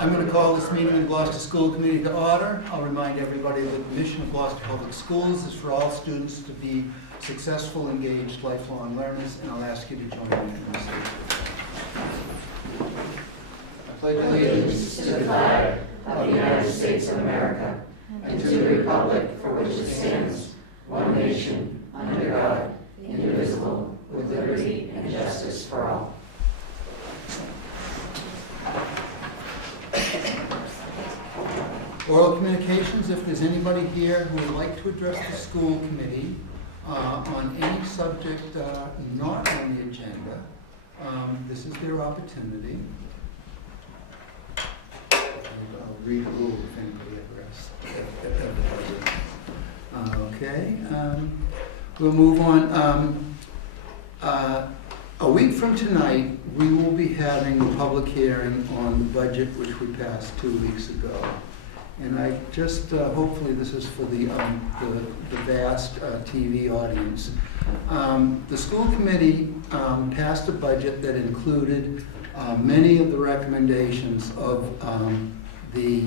I'm going to call this meeting of the Gloucester School Committee to order. I'll remind everybody that the mission of Gloucester Public Schools is for all students to be successful, engaged, lifelong learners, and I'll ask you to join me in this. I pledge allegiance to the flag of the United States of America and to the republic for which it stands, one nation, under God, indivisible, with liberty and justice for all. Oral communications, if there's anybody here who would like to address the school committee on any subject not on the agenda, this is their opportunity. I'll read a rule if anybody ever asks. Okay, we'll move on. A week from tonight, we will be having a public hearing on the budget which we passed 2 weeks ago. And I just, hopefully this is for the vast TV audience. The school committee passed a budget that included many of the recommendations of the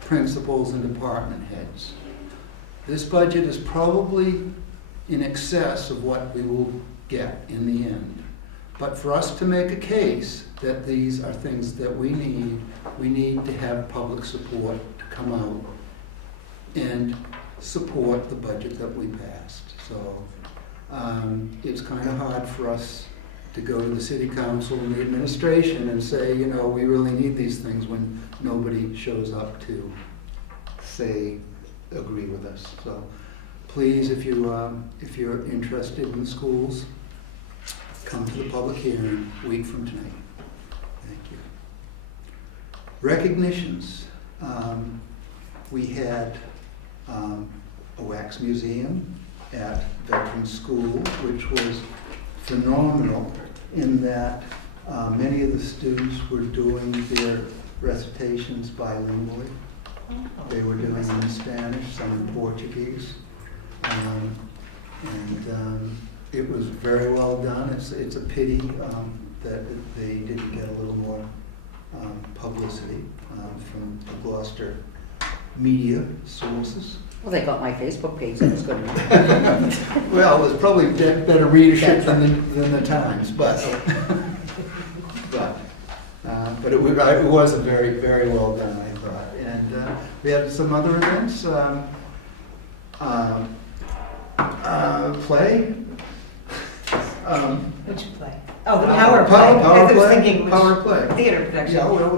principals and department heads. This budget is probably in excess of what we will get in the end. But for us to make a case that these are things that we need to have public support to come out and support the budget that we passed. So it's kind of hard for us to go to the city council and the administration and say, you know, we really need these things when nobody shows up to say, agree with us. So please, if you're interested in the schools, come to the public hearing a week from tonight. Thank you. Recognitions. We had a wax museum at Veterans School, which was phenomenal in that many of the students were doing their recitations bilingually. They were doing them in Spanish, some in Portuguese. It was very well done. It's a pity that they didn't get a little more publicity from the Gloucester media sources. Well, they got my Facebook page, that was good enough. Well, there's probably better readership than the Times, but it was a very, very well done, I thought. And we had some other events. Play. Which play? Oh, the Power Play. I was thinking Power Play. Theater production. Yeah, well,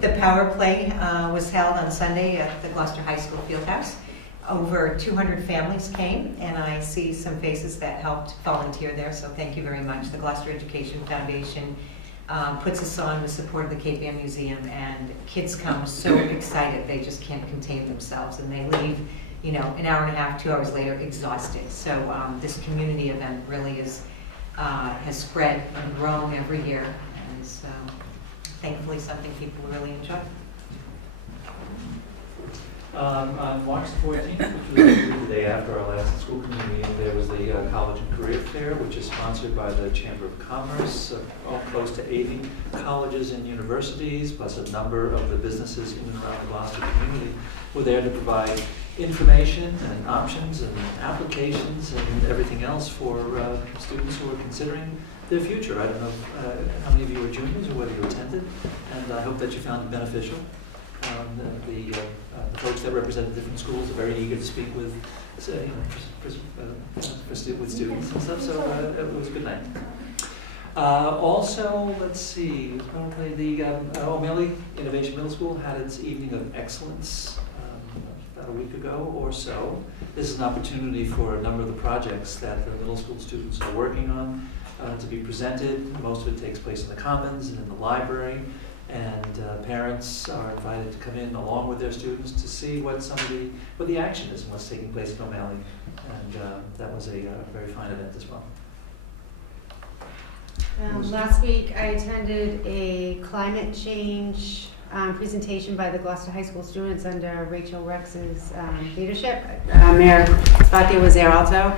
the Power Play was held on Sunday at the Gloucester High School Fieldhouse. Over 200 families came, and I see some faces that helped volunteer there, so thank you very much. The Gloucester Education Foundation puts us on with support of the Cape Ann Museum, and kids come so excited they just can't contain themselves, and they leave, you know, an hour and a half, 2 hours later, exhausted. So this community event really is has spread and grown every year, and so thankfully something people really enjoy. On March 14th, which was the day after our last school committee meeting, there was the College and Career Fair, which is sponsored by the Chamber of Commerce. Close to 80 colleges and universities, plus a number of the businesses in and around the Gloucester community, were there to provide information and options and applications and everything else for students who are considering their future. I don't know how many of you are juniors or whether you attended, and I hope that you found it beneficial. The folks that represented different schools are very eager to speak with, with students and stuff, so it was a good night. Also, let's see, the O'Malley Innovation Middle School had its Evening of Excellence about a week ago or so. This is an opportunity for a number of the projects that the middle school students are working on to be presented. Most of it takes place in the Commons and in the library. And parents are invited to come in along with their students to see what the action is and what's taking place in O'Malley. And that was a very fine event as well. Last week I attended a climate change presentation by the Gloucester High School students under Rachel Rex's leadership. Mayor Spati was there also.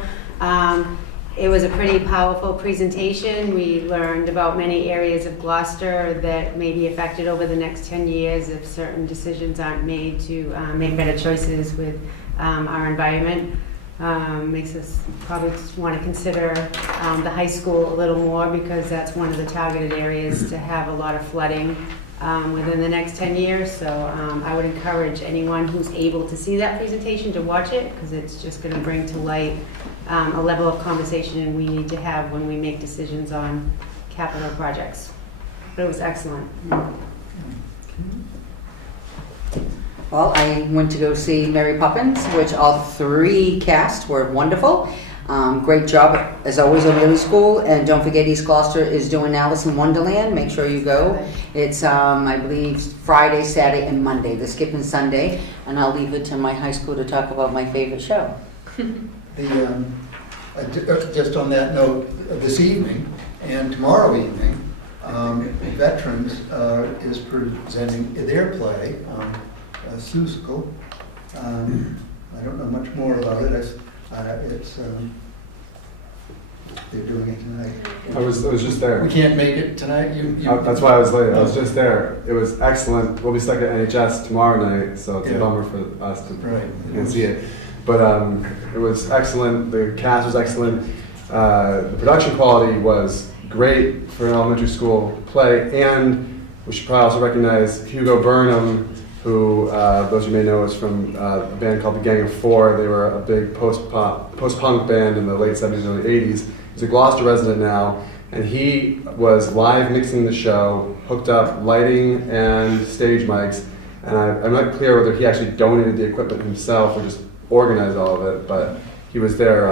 It was a pretty powerful presentation. We learned about many areas of Gloucester that may be affected over the next 10 years if certain decisions aren't made to make better choices with our environment. Makes us probably want to consider the high school a little more, because that's one of the targeted areas to have a lot of flooding within the next 10 years. So I would encourage anyone who's able to see that presentation to watch it, because it's just going to bring to light a level of conversation we need to have when we make decisions on capital projects. But it was excellent. Well, I went to go see Mary Poppins, which all 3 casts were wonderful. Great job, as always, O'Malley School. And don't forget, East Gloucester is doing Alice in Wonderland. Make sure you go. It's, I believe, Friday, Saturday, and Monday. They're skipping Sunday. And I'll leave it to my high school to talk about my favorite show. Just on that note, this evening and tomorrow evening, Veterans is presenting their play, Seussical. I don't know much more about it. They're doing it tonight. I was just there. We can't make it tonight. That's why I was late. I was just there. It was excellent. We'll be stuck at NHS tomorrow night, so it's a bummer for us to can't see it. But it was excellent. The cast was excellent. The production quality was great for an elementary school play, and we should probably also recognize Hugo Burnham, who those of you may know is from a band called the Gang of Four. They were a big post-punk band in the late 70s, early 80s. He's a Gloucester resident now, and he was live mixing the show, hooked up lighting and stage mics, and I'm not clear whether he actually donated the equipment himself or just organized all of it, but he was there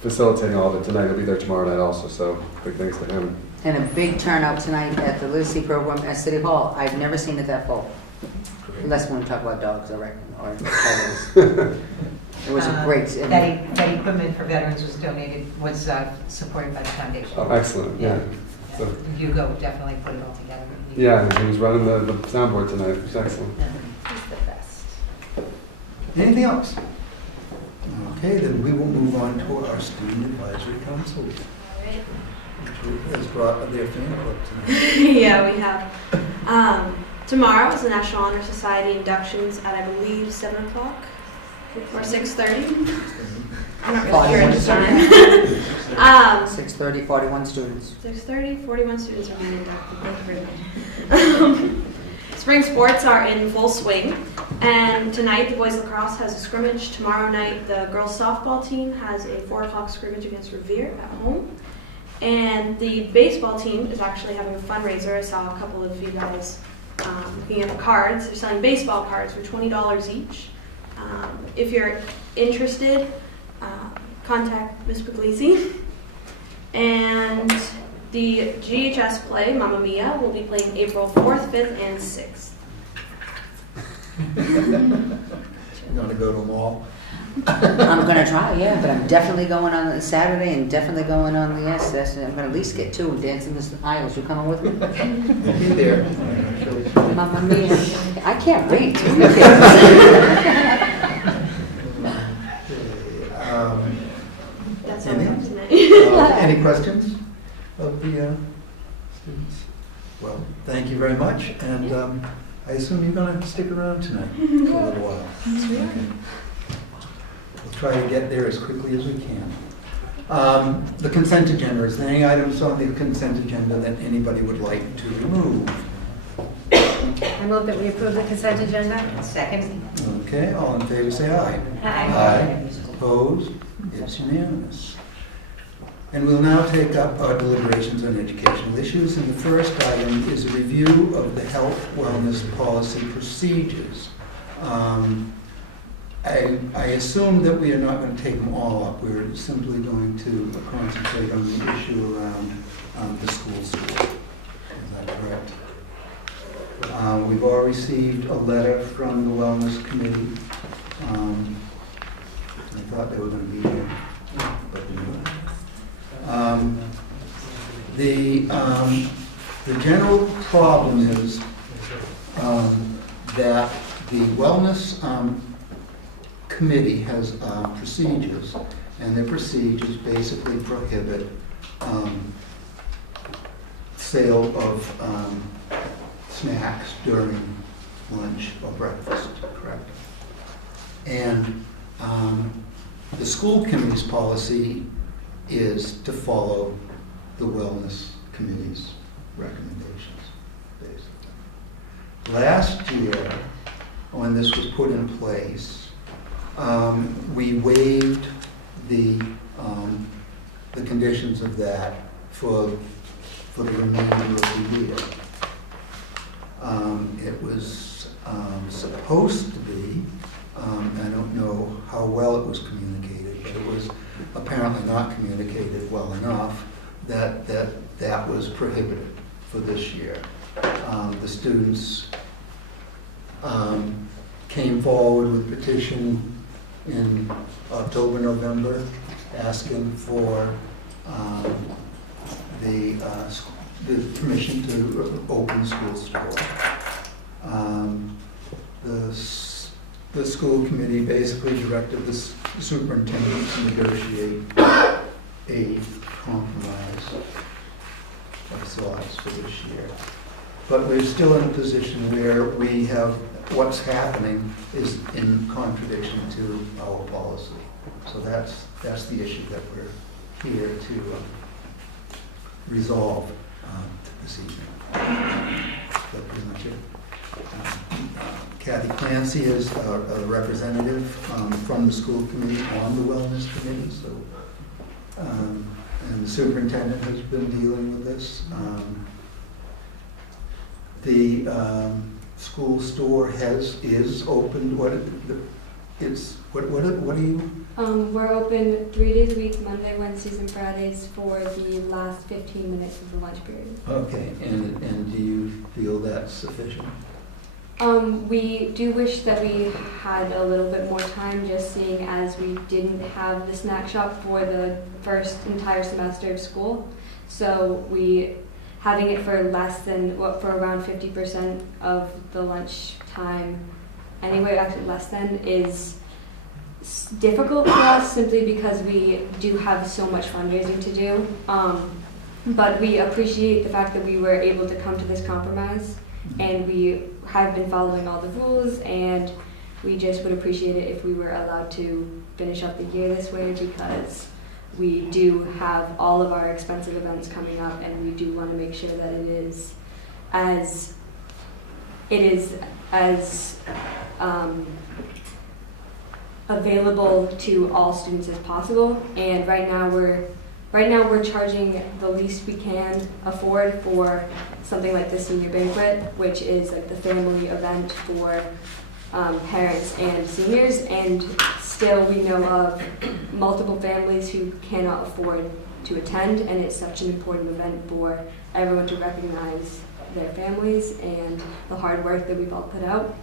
facilitating all of it tonight. He'll be there tomorrow night also, so big thanks to him. And a big turnout tonight at the literacy program at City Hall. I've never seen it that full. Unless when we talk about dogs, I reckon, or photos. It was a great. That equipment for veterans was supported by the foundation. Oh, excellent, yeah. So, Hugo definitely put it all together. yeah, he was running the soundboard tonight. It was excellent. He's the best. Anything else? Okay, then we will move on to our Student Advisory Council, which has brought their fan club tonight. Yeah, we have. Tomorrow is the National Honor Society inductions at, I believe, 7 o'clock or 6:30. I'm not really sure at the time. 6:30, 41 students. 6:30, 41 students are being inducted. Thank you very much. Spring sports are in full swing, and tonight the boys lacrosse has a scrimmage. Tomorrow night the girls softball team has a 4 o'clock scrimmage against Revere at home. And the baseball team is actually having a fundraiser. I saw a couple of you guys looking at the cards. They're selling baseball cards for $20 each. If you're interested, contact Ms. Puglisi. And the GHS play, Mamma Mia, will be playing April 4th, 5th, and 6th. You want to go to them all? I'm going to try, yeah, but I'm definitely going on the Saturday and definitely going on the SS. I'm going to at least get 2 and dance in the aisles. You coming with me? We'll be there. Mamma mia. I can't wait. That's all I have tonight. Any questions of the students? Well, thank you very much, and I assume you're going to stick around tonight for a little while. Okay. We'll try to get there as quickly as we can. The consent agenda. Is there any items on the consent agenda that anybody would like to remove? I move that we approve the consent agenda. Second. Okay, all in favor say aye. Aye. Opposed? It's unanimous. And we'll now take up our deliberations on educational issues. And the first item is a review of the health wellness policy procedures. I assume that we are not going to take them all up. We're simply going to concentrate on the issue around the school. Is that correct? We've all received a letter from the Wellness Committee. I thought they were going to be here, but they weren't. The general problem is that the Wellness Committee has procedures, and their procedures basically prohibit sale of snacks during lunch or breakfast, correct? And the school committee's policy is to follow the wellness committee's recommendations, basically. Last year, when this was put in place, we waived the conditions of that for the remainder of the year. It was supposed to be, I don't know how well it was communicated, but it was apparently not communicated well enough that was prohibited for this year. The students came forward with a petition in October, November, asking for the permission to open the school store. The school committee basically directed the superintendent to negotiate a compromise of sorts for this year. But we're still in a position where we have, what's happening is in contradiction to our policy. So that's the issue that we're here to resolve this evening. That's pretty much it. Kathy Clancy is a representative from the school committee on the wellness committee, so and the superintendent has been dealing with this. The school store is open. What do you? We're open 3 days a week, Monday, Wednesdays, and Fridays for the last 15 minutes of the lunch period. Okay, and do you feel that's sufficient? We do wish that we had a little bit more time, just seeing as we didn't have the snack shop for the first entire semester of school. So having it for less than, for around 50% of the lunch time, anyway, actually less than, is difficult for us simply because we do have so much fundraising to do. But we appreciate the fact that we were able to come to this compromise, and we have been following all the rules, and we just would appreciate it if we were allowed to finish up the year this way, because we do have all of our expensive events coming up, and we do want to make sure that it is as available to all students as possible. And right now we're charging the least we can afford for something like the senior banquet, which is like the family event for parents and seniors, and still we know of multiple families who cannot afford to attend, and it's such an important event for everyone to recognize their families and the hard work that we've all put out.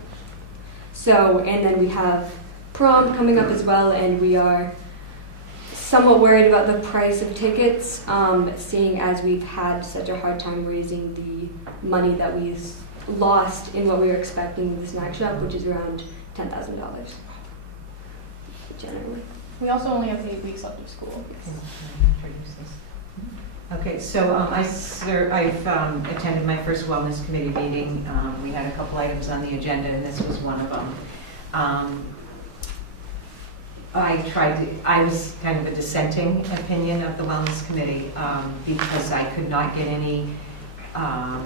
So, and then we have prom coming up as well, and we are somewhat worried about the price of tickets, seeing as we've had such a hard time raising the money that we lost in what we were expecting with the snack shop, which is around $10,000 generally. We also only have 8 weeks left of school. Okay, so I've attended my first wellness committee meeting. We had a couple items on the agenda, and this was one of them. I was kind of a dissenting opinion of the wellness committee because I could not get any, I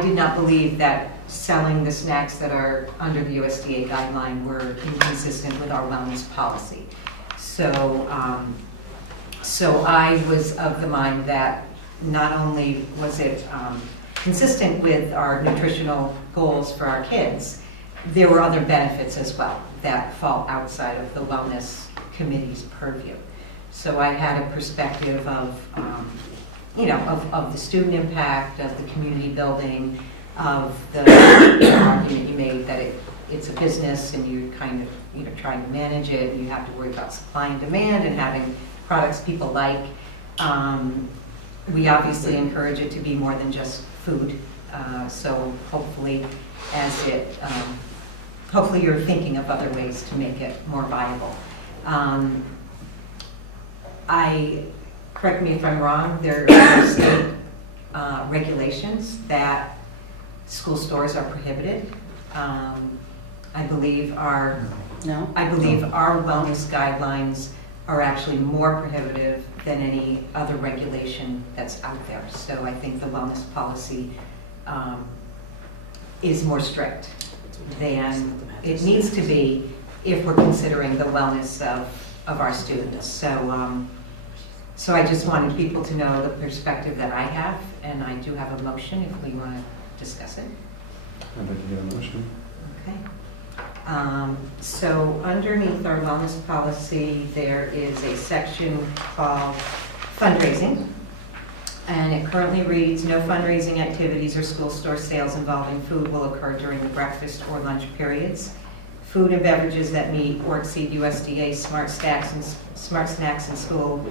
did not believe that selling the snacks that are under the USDA guideline were inconsistent with our wellness policy. So I was of the mind that not only was it consistent with our nutritional goals for our kids, there were other benefits as well that fall outside of the wellness committee's purview. So I had a perspective of, of the student impact, of the community building, of the argument you made that it's a business and you're kind of, trying to manage it, and you have to worry about supply and demand and having products people like. We obviously encourage it to be more than just food. So hopefully, hopefully you're thinking of other ways to make it more viable. Correct me if I'm wrong, there are state regulations that school stores are prohibited. I believe our No? wellness guidelines are actually more prohibitive than any other regulation that's out there. So I think the wellness policy is more strict than it needs to be if we're considering the wellness of our students. So I just wanted people to know the perspective that I have, and I do have a motion if we want to discuss it. I'd like to get a motion. Okay. So underneath our wellness policy, there is a section called fundraising. And it currently reads, no fundraising activities or school store sales involving food will occur during the breakfast or lunch periods. Food and beverages that meet or exceed USDA smart snacks and school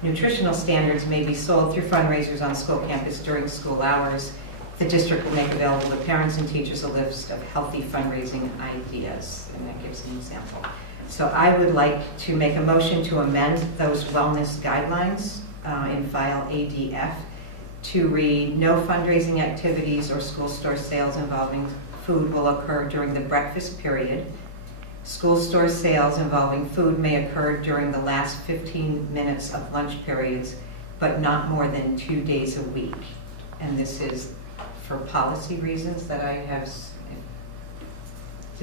nutritional standards may be sold through fundraisers on school campus during school hours. The district will make available to parents and teachers a list of healthy fundraising ideas, and that gives an example. So I would like to make a motion to amend those wellness guidelines in file ADF to read, no fundraising activities or school store sales involving food will occur during the breakfast period. School store sales involving food may occur during the last 15 minutes of lunch periods, but not more than 2 days a week. And this is for policy reasons that I have. Does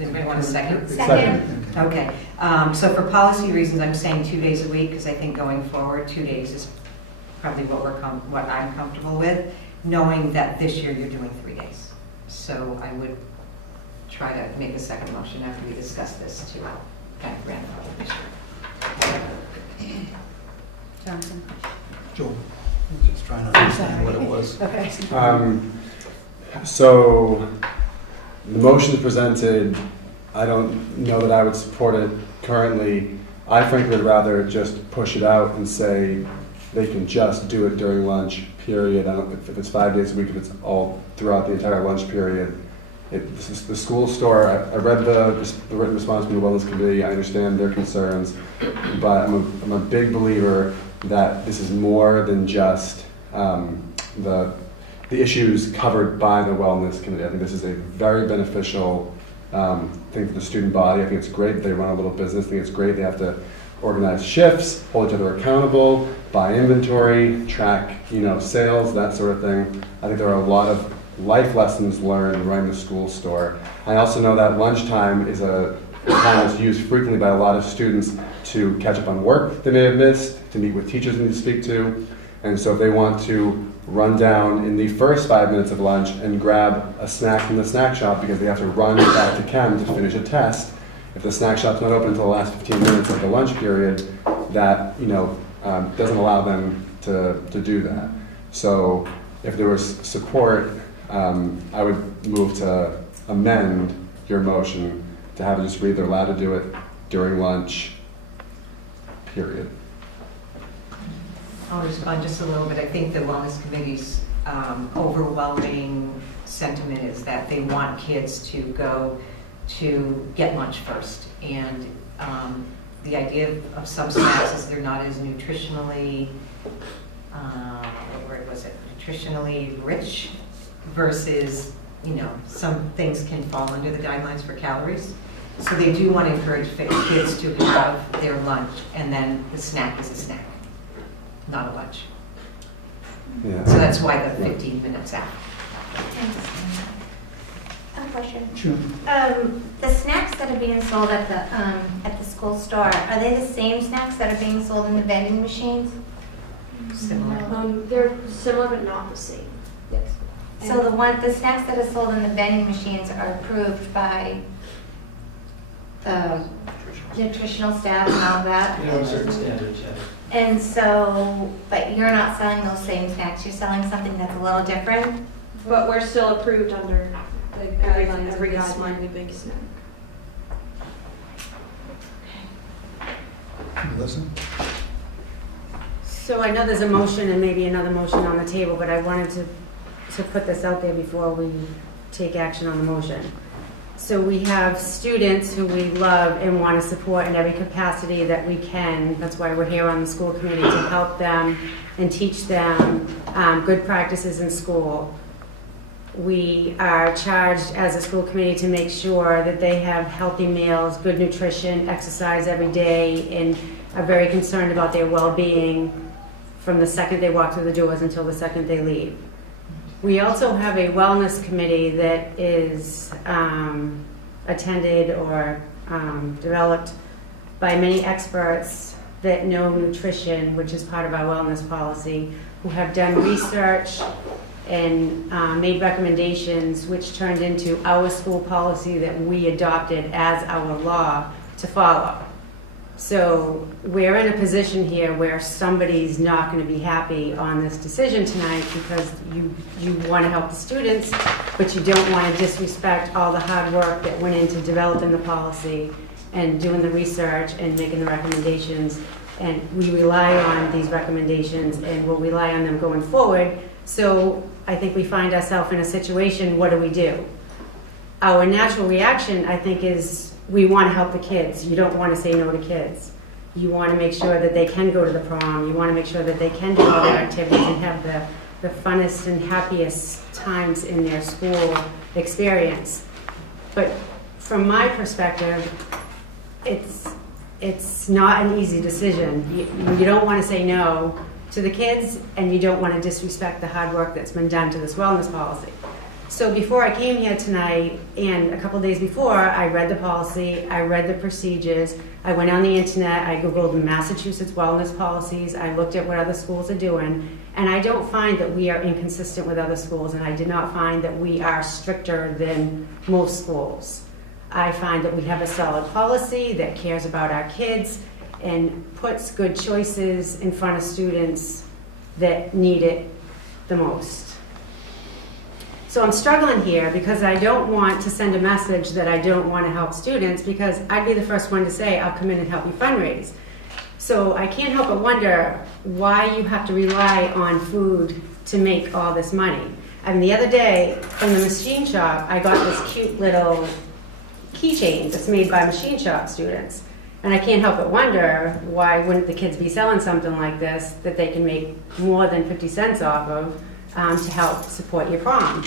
anybody want a second? Second. Okay. So for policy reasons, I'm saying 2 days a week because I think going forward, 2 days is probably what I'm comfortable with, knowing that this year you're doing 3 days. So I would try to make a second motion after we discuss this to kind of grandfather this year. Johnson? Joel, I'm just trying to understand what it was. Okay. So the motion presented, I don't know that I would support it currently. I frankly would rather just push it out and say they can just do it during lunch period. I don't, if it's 5 days a week, if it's all throughout the entire lunch period. This is the school store. I read the written response from the Wellness Committee. I understand their concerns, but I'm a big believer that this is more than just the issues covered by the Wellness Committee. I think this is a very beneficial thing for the student body. I think it's great that they run a little business. I think it's great they have to organize shifts, hold each other accountable, buy inventory, track sales, that sort of thing. I think there are a lot of life lessons learned running the school store. I also know that lunchtime is a time that's used frequently by a lot of students to catch up on work they may have missed, to meet with teachers they need to speak to. And so if they want to run down in the first 5 minutes of lunch and grab a snack from the snack shop because they have to run back to chem to finish a test, if the snack shop's not open until the last 15 minutes of the lunch period, that doesn't allow them to do that. So if there was support, I would move to amend your motion to have it just read they're allowed to do it during lunch, period. I'll respond just a little bit. I think the Wellness Committee's overwhelming sentiment is that they want kids to go to get lunch first. And the idea of some snacks is they're not as nutritionally, what word was it, nutritionally rich versus, some things can fall under the guidelines for calories. So they do want to encourage kids to have their lunch, and then the snack is a snack, not a lunch. Yeah. So that's why the 15 minutes out. I have a question. Sure. The snacks that are being sold at the school store, are they the same snacks that are being sold in the vending machines? Similar. They're similar but not the same. Yes. So the snacks that are sold in the vending machines are approved by the nutritional staff and all that? There are certain standards, yes. And so, but you're not selling those same snacks, you're selling something that's a little different? But we're still approved under the guidelines of every the guideline. Smiley Big Snack. Listen. So I know there's a motion and maybe another motion on the table, but I wanted to put this out there before we take action on the motion. So we have students who we love and want to support in every capacity that we can. That's why we're here on the school committee, to help them and teach them good practices in school. We are charged as a school committee to make sure that they have healthy meals, good nutrition, exercise every day, and are very concerned about their well-being from the second they walk through the doors until the second they leave. We also have a wellness committee that is attended or developed by many experts that know nutrition, which is part of our wellness policy, who have done research and made recommendations which turned into our school policy that we adopted as our law to follow. So we're in a position here where somebody's not going to be happy on this decision tonight because you want to help the students, but you don't want to disrespect all the hard work that went into developing the policy and doing the research and making the recommendations. And we rely on these recommendations and we'll rely on them going forward. So I think we find ourselves in a situation, what do? Our natural reaction, I think, is we want to help the kids. You don't want to say no to kids. You want to make sure that they can go to the prom. You want to make sure that they can do all their activities and have the funnest and happiest times in their school experience. But from my perspective, it's not an easy decision. You don't want to say no to the kids, and you don't want to disrespect the hard work that's been done to this wellness policy. So before I came here tonight, and a couple days before, I read the policy, I read the procedures, I went on the internet, I Googled Massachusetts wellness policies, I looked at what other schools are doing, and I don't find that we are inconsistent with other schools, and I did not find that we are stricter than most schools. I find that we have a solid policy that cares about our kids and puts good choices in front of students that need it the most. So I'm struggling here because I don't want to send a message that I don't want to help students, because I'd be the first one to say, I'll come in and help you fundraise. So I can't help but wonder why you have to rely on food to make all this money. I mean, the other day from the machine shop, I got this cute little keychain that's made by machine shop students. And I can't help but wonder, why wouldn't the kids be selling something like this that they can make more than 50 cents off of to help support your prom?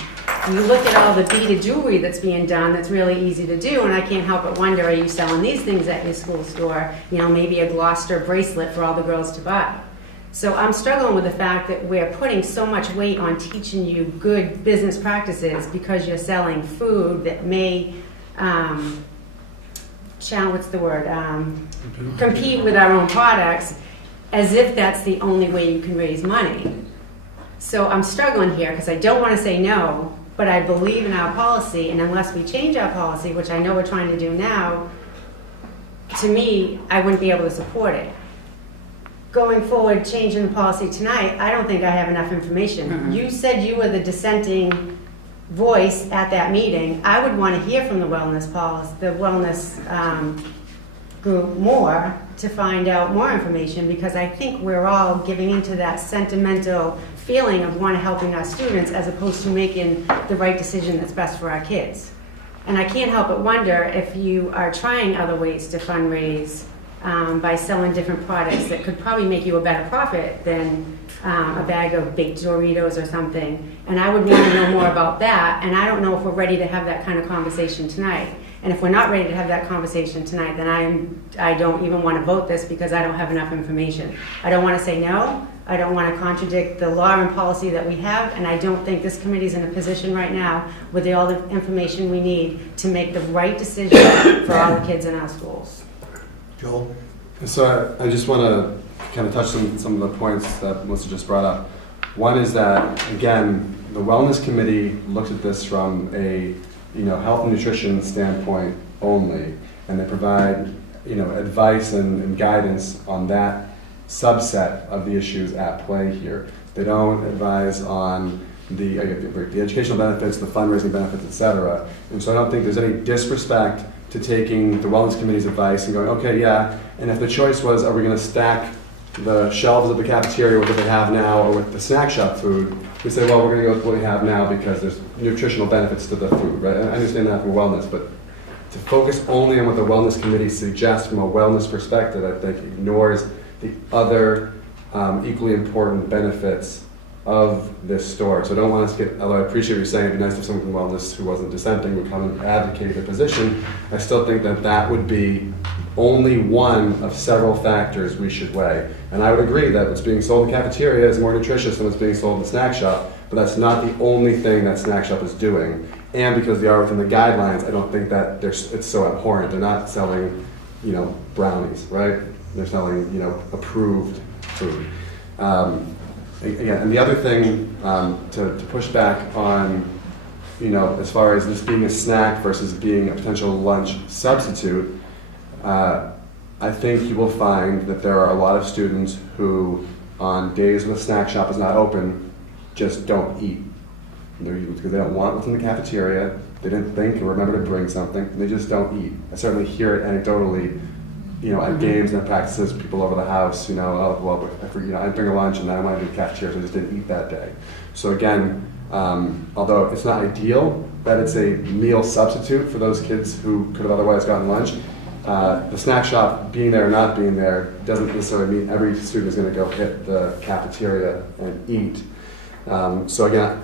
You look at all the beaded jewelry that's being done that's really easy to do, and I can't help but wonder, are you selling these things at your school store? You know, maybe a Gloucester bracelet for all the girls to buy. So I'm struggling with the fact that we're putting so much weight on teaching you good business practices because you're selling food that may compete with our own products, as if that's the only way you can raise money. So I'm struggling here because I don't want to say no, but I believe in our policy, and unless we change our policy, which I know we're trying to do now, to me, I wouldn't be able to support it. Going forward, changing the policy tonight, I don't think I have enough information. Mm-hmm. You said you were the dissenting voice at that meeting. I would want to hear from the wellness policy, the wellness group more, to find out more information, because I think we're all giving into that sentimental feeling of want to helping our students as opposed to making the right decision that's best for our kids. And I can't help but wonder if you are trying other ways to fundraise by selling different products that could probably make you a better profit than a bag of baked Doritos or something. And I would want to know more about that, and I don't know if we're ready to have that kind of conversation tonight. And if we're not ready to have that conversation tonight, then I don't even want to vote this because I don't have enough information. I don't want to say no. I don't want to contradict the law and policy that we have, and I don't think this committee is in a position right now with all the information we need to make the right decision for all the kids in our schools. Joel? So I just want to kind of touch on some of the points that Melissa just brought up. One is that, again, the Wellness Committee looked at this from a health and nutrition standpoint only, and they provide advice and guidance on that subset of the issues at play here. They don't advise on the educational benefits, the fundraising benefits, etc. And so I don't think there's any disrespect to taking the Wellness Committee's advice and going, okay, yeah, and if the choice was, are we going to stack the shelves of the cafeteria with what they have now or with the snack shop food, we say, well, we're going to go with what we have now because there's nutritional benefits to the food, right? And I understand that for wellness, but to focus only on what the wellness committee suggests from a wellness perspective, I think ignores the other equally important benefits of this store. So I don't want us to get, although I appreciate what you're saying, it'd be nice if someone from wellness who wasn't dissenting would come and advocate the position. I still think that that would be only one of several factors we should weigh. And I would agree that what's being sold in the cafeteria is more nutritious than what's being sold in the snack shop, but that's not the only thing that snack shop is doing. And because they are within the guidelines, I don't think that it's so abhorrent. They're not selling, brownies, right? They're selling, approved food. Again, and the other thing to push back on, as far as this being a snack versus being a potential lunch substitute, I think you will find that there are a lot of students who, on days when the snack shop is not open, just don't eat. They're eating because they don't want what's in the cafeteria, they didn't think or remember to bring something, and they just don't eat. I certainly hear it anecdotally, at games and at practices, people over the house, I bring a lunch and I wanted to do the cafeteria, so I just didn't eat that day. So again, although it's not ideal that it's a meal substitute for those kids who could have otherwise gotten lunch, the snack shop being there or not being there doesn't necessarily mean every student is going to go hit the cafeteria and eat. So again,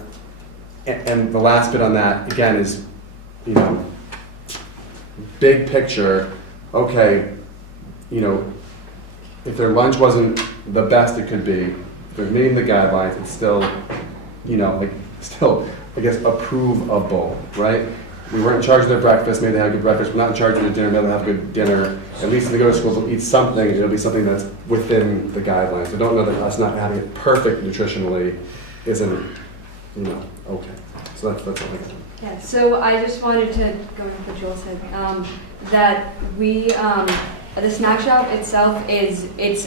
and the last bit on that, again, is, big picture, okay, if their lunch wasn't the best it could be, if they're meeting the guidelines, it's still, I guess, approvable, right? We weren't in charge of their breakfast, maybe they have a good breakfast, we're not in charge of their dinner, maybe they'll have a good dinner. At least if they go to school, they'll eat something, it'll be something that's within the guidelines. I don't know that us not having it perfect nutritionally isn't, okay. So that's all I got. Yeah, so I just wanted to go with what Joel said, that we, the snack shop itself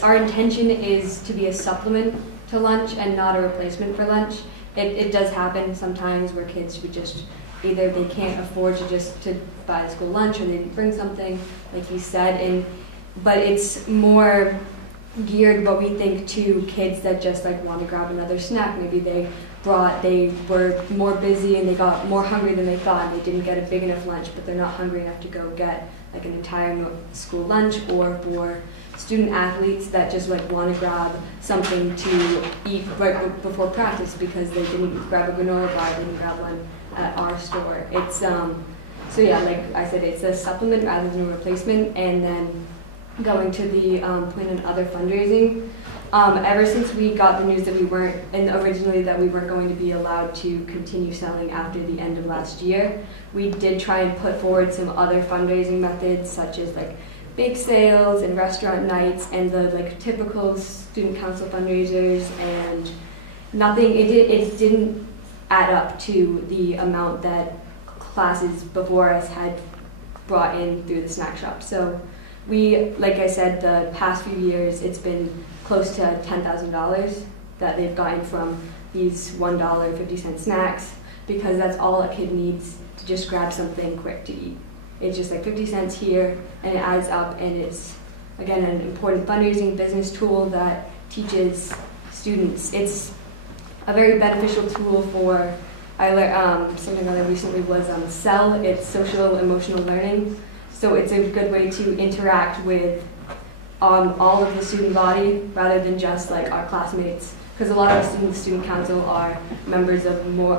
our intention is to be a supplement to lunch and not a replacement for lunch. It does happen sometimes where kids would just, either they can't afford to buy the school lunch or they didn't bring something, like you said, but it's more geared, what we think, to kids that just want to grab another snack. Maybe they were more busy and they got more hungry than they thought and they didn't get a big enough lunch, but they're not hungry enough to go get an entire school lunch, or for student athletes that just want to grab something to eat right before practice because they didn't grab a granola bar, they didn't grab one at our store. It's so yeah, like I said, it's a supplement rather than a replacement. And then going to the point on other fundraising, ever since we got the news that we weren't going to be allowed to continue selling after the end of last year, we did try and put forward some other fundraising methods, such as bake sales and restaurant nights and the typical student council fundraisers, and it didn't add up to the amount that classes before us had brought in through the snack shop. So we, like I said, the past few years, it's been close to $10,000 that they've gotten from these $1.50 snacks, because that's all a kid needs to just grab something quick to eat. It's just 50 cents here, and it adds up, and it's, again, an important fundraising business tool that teaches students. It's a very beneficial tool for, something I learned recently was SEL, it's social emotional learning. So it's a good way to interact with all of the student body rather than just our classmates, because a lot of us in the student council are members of more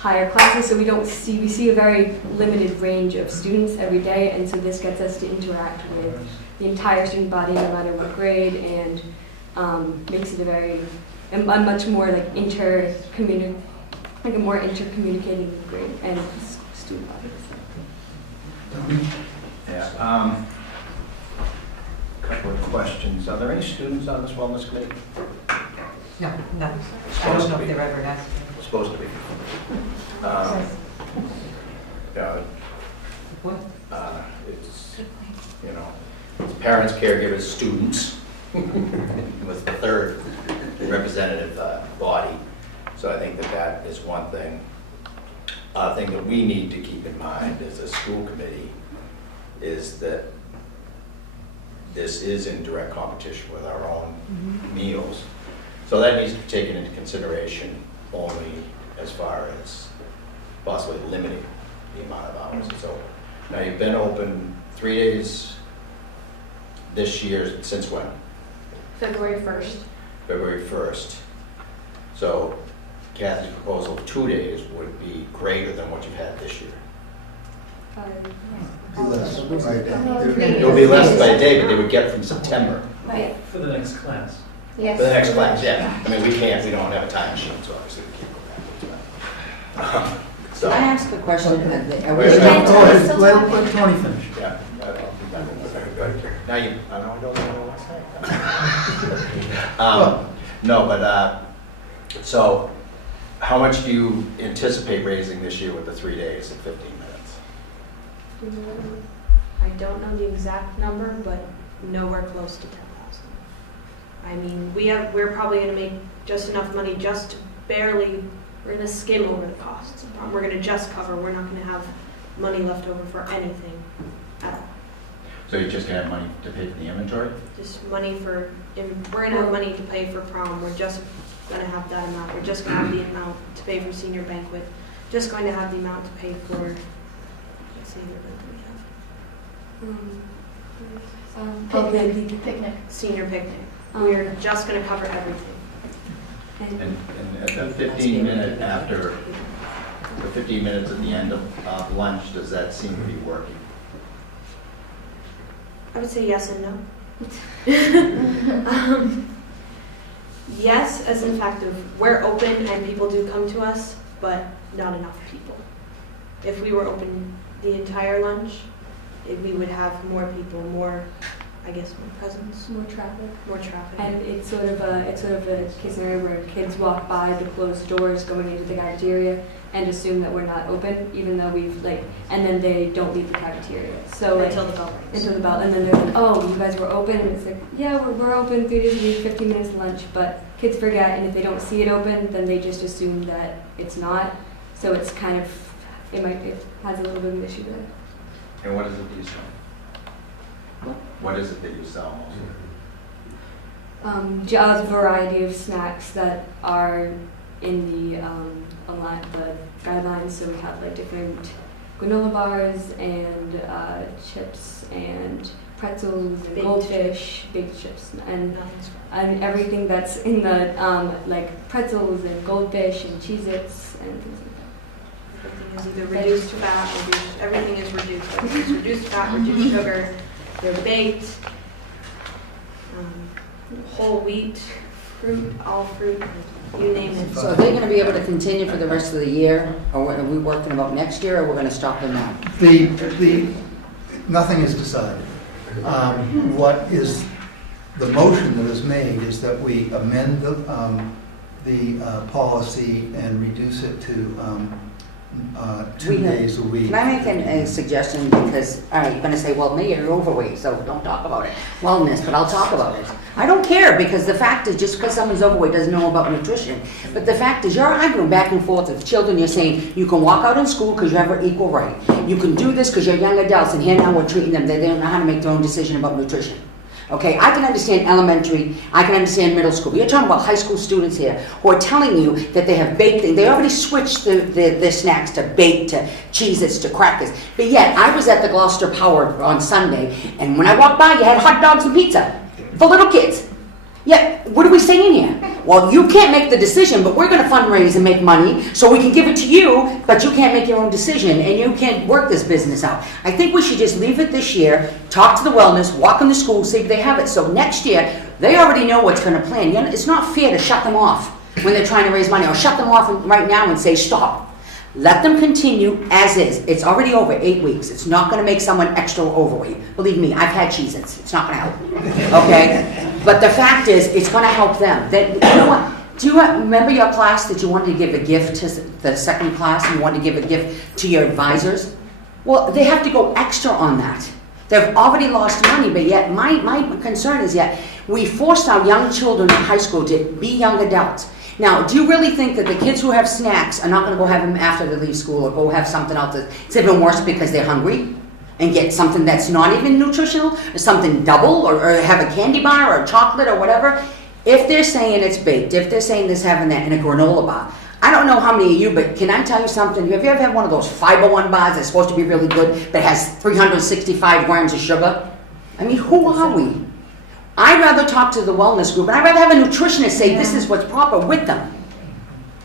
higher classes, so we see a very limited range of students every day, and so this gets us to interact with the entire student body no matter what grade, and makes it a much more intercommunicating grade and student body. Yeah. Couple of questions. Are there any students on this wellness committee? No. I don't know if there ever has been. Supposed to be. It's, it's parents, caregivers, students, with the third representative body. So I think that is one thing. A thing that we need to keep in mind as a school committee is that this is in direct competition with our own meals. So that needs to be taken into consideration only as far as possibly limiting the amount of hours it's open. Now, you've been open 3 days this year, since when? February 1st. February 1st. So Kathy's proposal of 2 days would be greater than what you've had this year. Be less, right? It would be less by a day, but they would get from September Right. For the next class. Yes. for the next class, yeah. I mean, we don't have a time machine, so obviously we can't go backwards. So, Can I ask a question? Are we Wait a minute. Go gonna- ahead, let Tony finish. yeah. Now you, I don't know what to say. No, but, so how much do you anticipate raising this year with the 3 days at 15 minutes? I don't know the exact number, but nowhere close to 10,000. I mean, we're probably gonna make just enough money just to barely, we're gonna skim over the costs. We're gonna just cover, we're not gonna have money left over for anything at all. So you're just gonna have money to pay for the inventory? Just money for, we're gonna have money to pay for prom, we're just gonna have that amount. We're just gonna have the amount to pay for senior banquet, just going to have the amount to pay for, let's see, what do we have? Picnic. Senior picnic. We're just gonna cover everything. And at the 15-minute after, the 15 minutes at the end of lunch, does that seem to be working? I would say yes and no. Yes, as in fact of we're open and people do come to us, but not enough people. If we were open the entire lunch, we would have more people, more, I guess, more presence, More traffic. more traffic. And it's sort of a case scenario where kids walk by the closed doors going into the cafeteria and assume that we're not open, even though and then they don't leave the cafeteria. So Until the bell rings. until the bell, and then they're like, oh, you guys were open, and it's like, yeah, we're open 3 days a week, 15 minutes lunch, but kids forget, and if they don't see it open, then they just assume that it's not. So it's kind of, it has a little bit of an issue there. And what is it that you sell? What is it that you sell mostly? Just a variety of snacks that are in the guidelines. So we have like different granola bars and chips and pretzels and Baked goldfish, baked chips, and Nothing's everything that's in the like pretzels and goldfish and Cheez-Its and things like that. Everything is either reduced fat, everything is reduced. Everything's reduced fat, reduced sugar. They're baked, whole wheat, fruit, all fruit, you name it. So are they gonna be able to continue for the rest of the year, or are we working about next year, or we're gonna stop them now? Nothing is decided. What is, the motion that is made is that we amend the policy and reduce it to 2 days a week. Can I make a suggestion? Because, all right, you're gonna say, well, me, you're overweight, so don't talk about it. Wellness, but I'll talk about it. I don't care, because the fact is, just because someone's overweight doesn't know about nutrition. But the fact is, you're arguing back and forth with children. You're saying, you can walk out in school because you have an equal right. You can do this because you're young adults, and here now we're treating them, they don't know how to make their own decision about nutrition. Okay, I can understand elementary, I can understand middle school. You're talking about high school students here who are telling you that they have baked, they already switched their snacks to baked, to Cheez-Its, to crackers. But yet, I was at the Gloucester Power on Sunday, and when I walked by, you had hot dogs and pizza for little kids. Yet, what are we saying here? Well, you can't make the decision, but we're going to fundraise and make money so we can give it to you, but you can't make your own decision and you can't work this business out. I think we should just leave it this year, talk to the wellness, walk in the school, see if they have it. So next year, they already know what's going to plan. You know, it's not fair to shut them off when they're trying to raise money, or shut them off right now and say stop. Let them continue as is. It's already over 8 weeks. It's not going to make someone extra overweight. Believe me, I've had Cheez-Its. It's not going to help. Okay? But the fact is, it's going to help them. You know what? Do you remember your class that you wanted to give a gift to the second class, and you wanted to give a gift to your advisors? Well, they have to go extra on that. They've already lost money, but yet my concern is yet we forced our young children in high school to be young adults. Now, do you really think that the kids who have snacks are not going to go have them after they leave school, or go have something else that's even worse because they're hungry, and get something that's not even nutritional, or something double, or have a candy bar or a chocolate or whatever? If they're saying it's baked, if they're saying this, having that, in a granola bar, I don't know how many of you, but can I tell you something? Have you ever had one of those fiber one bars that's supposed to be really good, but has 365 grams of sugar? I mean, who are we? I'd rather talk to the wellness group, and I'd rather have a nutritionist say this is what's proper with them.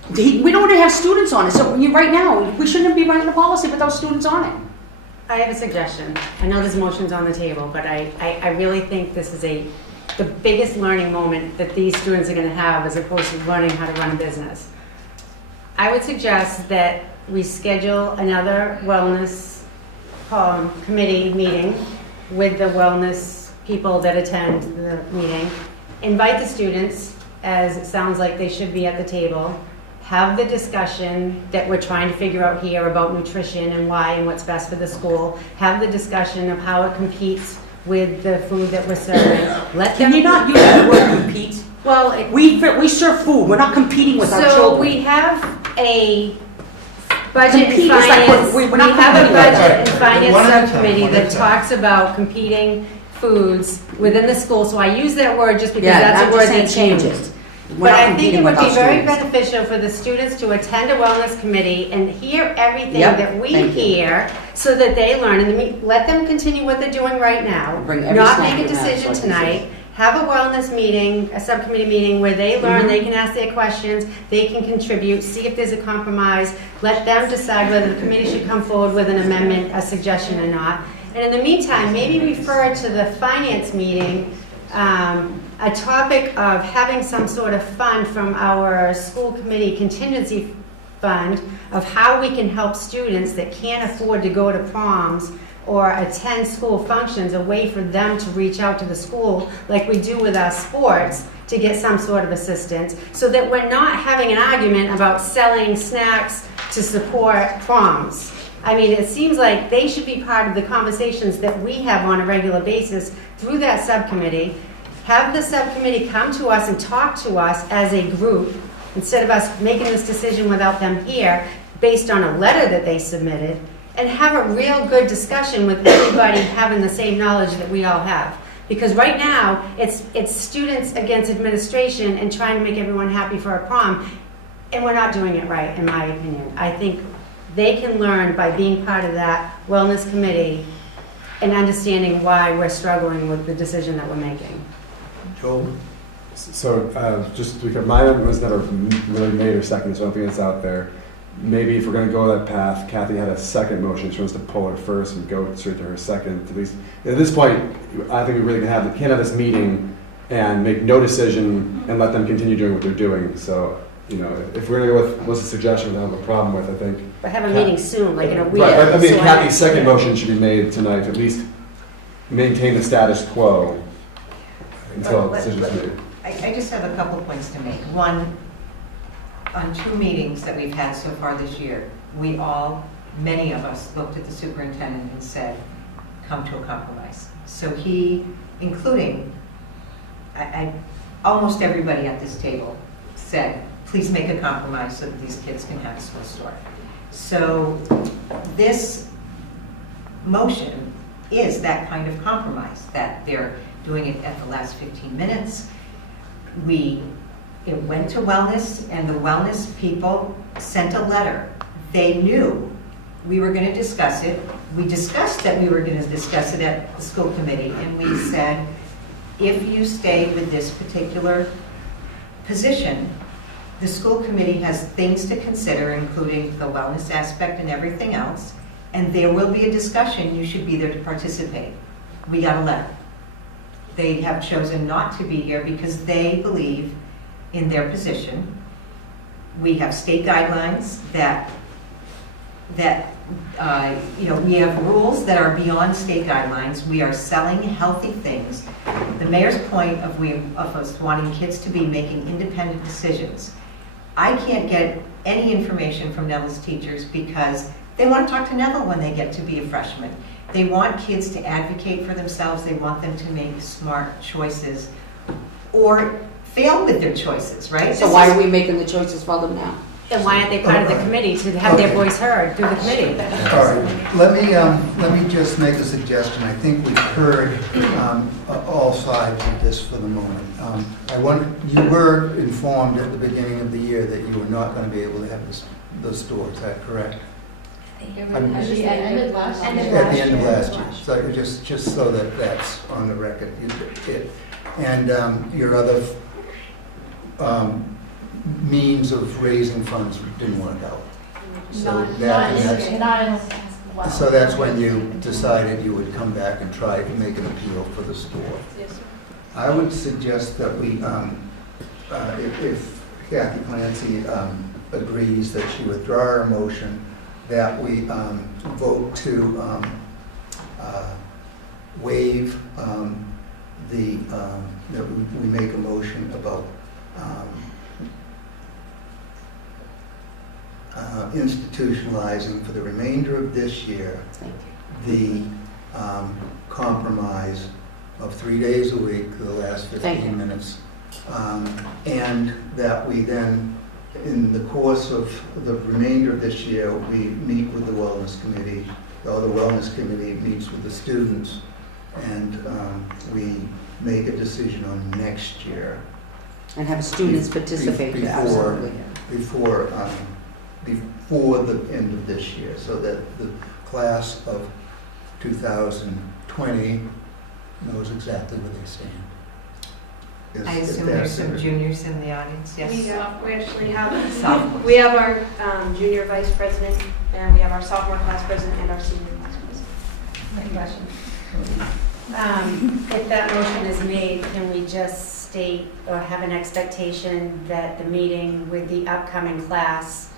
We don't want to have students on it, so right now, we shouldn't be writing a policy without students on it. I have a suggestion. I know there's motions on the table, but I really think this is the biggest learning moment that these students are going to have as opposed to learning how to run a business. I would suggest that we schedule another wellness committee meeting with the wellness people that attend the meeting. Invite the students, as it sounds like they should be at the table. Have the discussion that we're trying to figure out here about nutrition and why and what's best for the school. Have the discussion of how it competes with the food that we're serving. Can you not use the word compete? Well, We serve food. We're not competing with our so children. we have a budget and Compete is like finance, we're we not have a competing with budget it. and finance One at a time, subcommittee one at a that time. talks about competing foods within the school. So I use that word just because Yeah, that's I'm a word just saying that's change used. it. We're But not I think competing it would with be our very students. beneficial for the students to attend a wellness committee and hear everything Yep, that we thank you. hear so that they learn. And let them continue what they're doing right now. Bring every Not snack make a you have, decision so I can tonight. Have a wellness meeting, a subcommittee meeting where they learn, they can ask their questions, they can contribute, see if there's a compromise. Let them decide whether the committee should come forward with an amendment, a suggestion or not. And in the meantime, maybe refer to the finance meeting a topic of having some sort of fund from our school committee contingency fund of how we can help students that can't afford to go to proms or attend school functions, a way for them to reach out to the school like we do with our sports to get some sort of assistance so that we're not having an argument about selling snacks to support proms. I mean, it seems like they should be part of the conversations that we have on a regular basis through that subcommittee. Have the subcommittee come to us and talk to us as a group instead of us making this decision without them here based on a letter that they submitted, and have a real good discussion with everybody having the same knowledge that we all have. Because right now, it's students against administration and trying to make everyone happy for a prom, and we're not doing it right, in my opinion. I think they can learn by being part of that wellness committee and understanding why we're struggling with the decision that we're making. Joel? So, just to be clear, mine was never really made or seconded, so I don't think it's out there. Maybe if we're going to go that path, Kathy had a second motion. She wants to pull her first and go straight to her second. At least at this point, I think we really can't have this meeting and make no decision and let them continue doing what they're doing. So, if we're going to go with Melissa's suggestion, I don't have a problem with. I think. But have a meeting soon, like in a week. Right. I mean, so Kathy's second motion should be made tonight to at least maintain the status quo until a decision's made. I just have a couple points to make. One, on 2 meetings that we've had so far this year, many of us looked at the superintendent and said, come to a compromise. So he, including, almost everybody at this table said, please make a compromise so that these kids can have a school start. So this motion is that kind of compromise, that they're doing it at the last 15 minutes. It went to wellness, and the wellness people sent a letter. They knew we were going to discuss it. We discussed that we were going to discuss it at the school committee, and we said, if you stay with this particular position, the school committee has things to consider, including the wellness aspect and everything else, and there will be a discussion. You should be there to participate. We got a letter. They have chosen not to be here because they believe in their position. We have state guidelines that we have rules that are beyond state guidelines. We are selling healthy things. The mayor's point of us wanting kids to be making independent decisions. I can't get any information from Neville's teachers because they want to talk to Neville when they get to be a freshman. They want kids to advocate for themselves. They want them to make smart choices or fail with their choices, right? So why are we making the choices for them now? Then why aren't they part of the committee to have their voice heard through the committee? All right, let me just make a suggestion. I think we've heard all sides of this for the moment. You were informed at the beginning of the year that you were not going to be able to have the store, is that correct? At the end of last year. At the end of last year, so just so that that's on the record. And your other means of raising funds didn't work out. So so that's when you decided you would come back and try to make an appeal for the store. Yes, sir. I would suggest that we, if Kathy Clancy agrees that she withdraw her motion, that we vote to waive that we make a motion about institutionalizing for the remainder of this year the compromise of 3 days a week, the last 15 minutes, and that we then, in the course of the remainder of this year, we meet with the Wellness Committee, or the Wellness Committee meets with the students, and we make a decision on next year. And have students participate, absolutely. Before the end of this year, so that the class of 2020 knows exactly where they stand. I assume there's some juniors in the audience, yes? We actually have, we have our junior vice president, and we have our sophomore class president, and our senior class president. Good question. If that motion is made, can we just state or have an expectation that the meeting with the upcoming class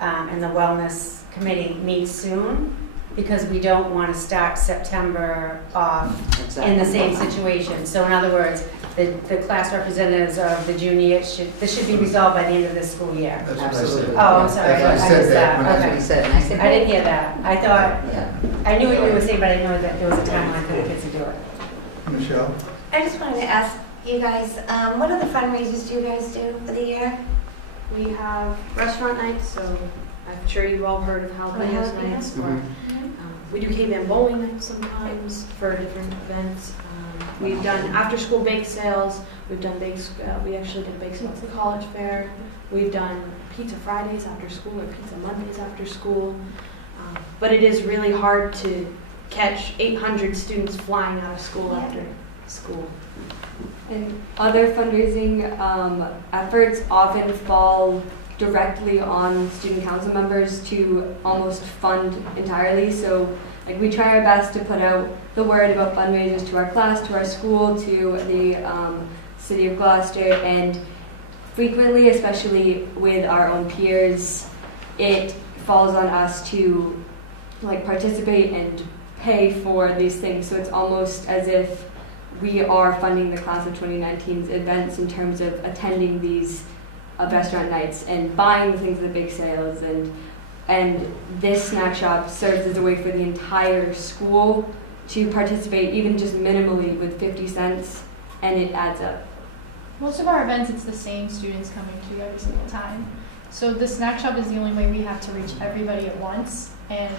and the wellness committee meets soon? Because we don't want to start September off in the same situation. So in other words, the class representatives of the junior, this should be resolved by the end of this school year. That's what I said. Oh, I'm sorry, I missed that. That's what Okay. he said, and I said, I didn't hear that. I thought, yeah. I knew what you were saying, but I didn't know that there was a timeline for the kids to do it. Michelle? I just wanted to ask you guys, what other fundraisers do you guys do for the year? We have restaurant nights, so I'm sure you've all heard of Jalapenos Jalapenos? nights. Or, Mhm. we do caveman bowling nights sometimes for different events. We've done after-school bake sales. We've done we actually did a bake sale at the college fair. We've done pizza Fridays after school or pizza Mondays after school. But it is really hard to catch 800 students flying out of school after school. And other fundraising efforts often fall directly on student council members to almost fund entirely. So like we try our best to put out the word about fundraisers to our class, to our school, to the city of Gloucester, and frequently, especially with our own peers, it falls on us to like participate and pay for these things. So it's almost as if we are funding the class of 2019's events in terms of attending these restaurant nights and buying the things at the big sales, and this snack shop serves as a way for the entire school to participate, even just minimally, with 50 cents, and it adds up. Most of our events, it's the same students coming to every single time. So the snack shop is the only way we have to reach everybody at once. And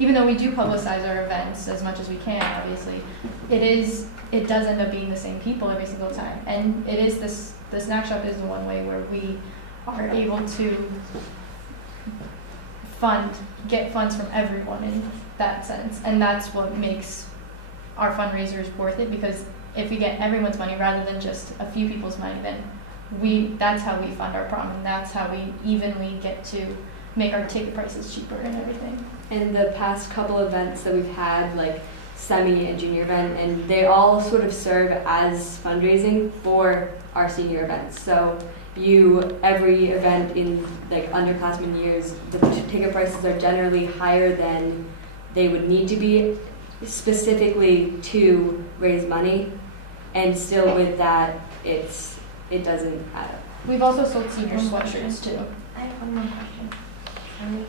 even though we do publicize our events as much as we can, obviously, it does end up being the same people every single time. And the snack shop is the one way where we are able to get funds from everyone in that sense. And that's what makes our fundraisers worth it, because if we get everyone's money rather than just a few people's money, then that's how we fund our prom, and that's how we evenly get to make our ticket prices cheaper and everything. And the past couple events that we've had, like semi and junior event, and they all sort of serve as fundraising for our senior events. So every event in like underclassmen years, the ticket prices are generally higher than they would need to be, specifically to raise money, and still with that, it doesn't add up. We've also sold senior sweatshirts too. I have one more question.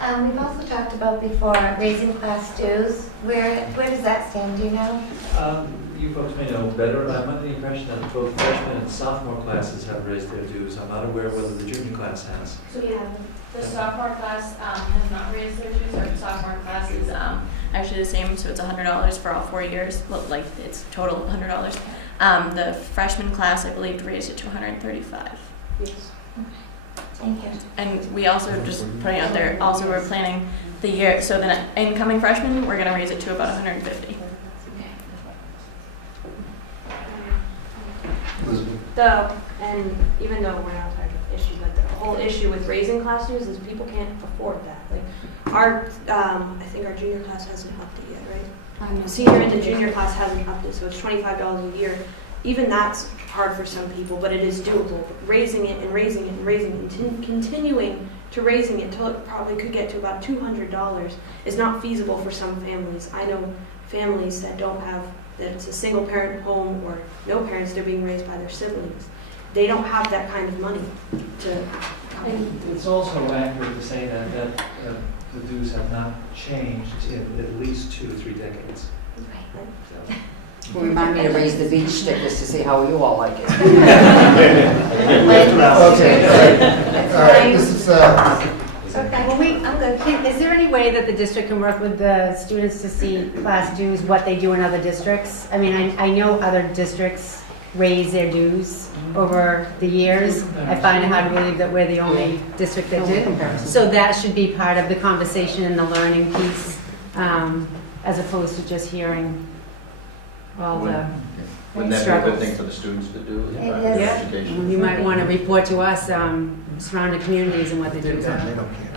We've also talked about before raising class dues. Where does that stand, do you know? You folks may know better. I'm under the impression that both freshman and sophomore classes have raised their dues. I'm not aware whether the junior class has. So we have, the sophomore class has not raised their dues. Our sophomore class is actually the same, so it's $100 for all 4 years. Well, like it's total $100. The freshman class, I believe, raised it to $135. Yes. Thank you. And we also, just putting out there, also we're planning the year, so the incoming freshmen, we're going to raise it to about $150. And even though we're not talking about issues, but the whole issue with raising class dues is people can't afford that. Like our, I think our junior class hasn't upped it yet, right? The senior and the junior class hasn't upped it, so it's $25 a year. Even that's hard for some people, but it is doable. Raising it and raising it and raising it and continuing to raising it until it probably could get to about $200 is not feasible for some families. I know families that don't have, that it's a single parent home or no parents, they're being raised by their siblings. They don't have that kind of money to. It's also accurate to say that the dues have not changed in at least 2 or 3 decades. So. Well, remind me to raise the beach stickers to see how you all like it. Okay, all right, this is, Okay. Well, I'm good. Is there any way that the district can work with the students to see class dues, what they do in other districts? I mean, I know other districts raise their dues over the years. I find it hard to believe that we're the only district that did. So that should be part of the conversation and the learning piece, as opposed to just hearing all the Wouldn't that be a good struggles. thing for the students to do? It is. Yeah. Education? You might want to report to us, surrounding communities and what they do. they don't care.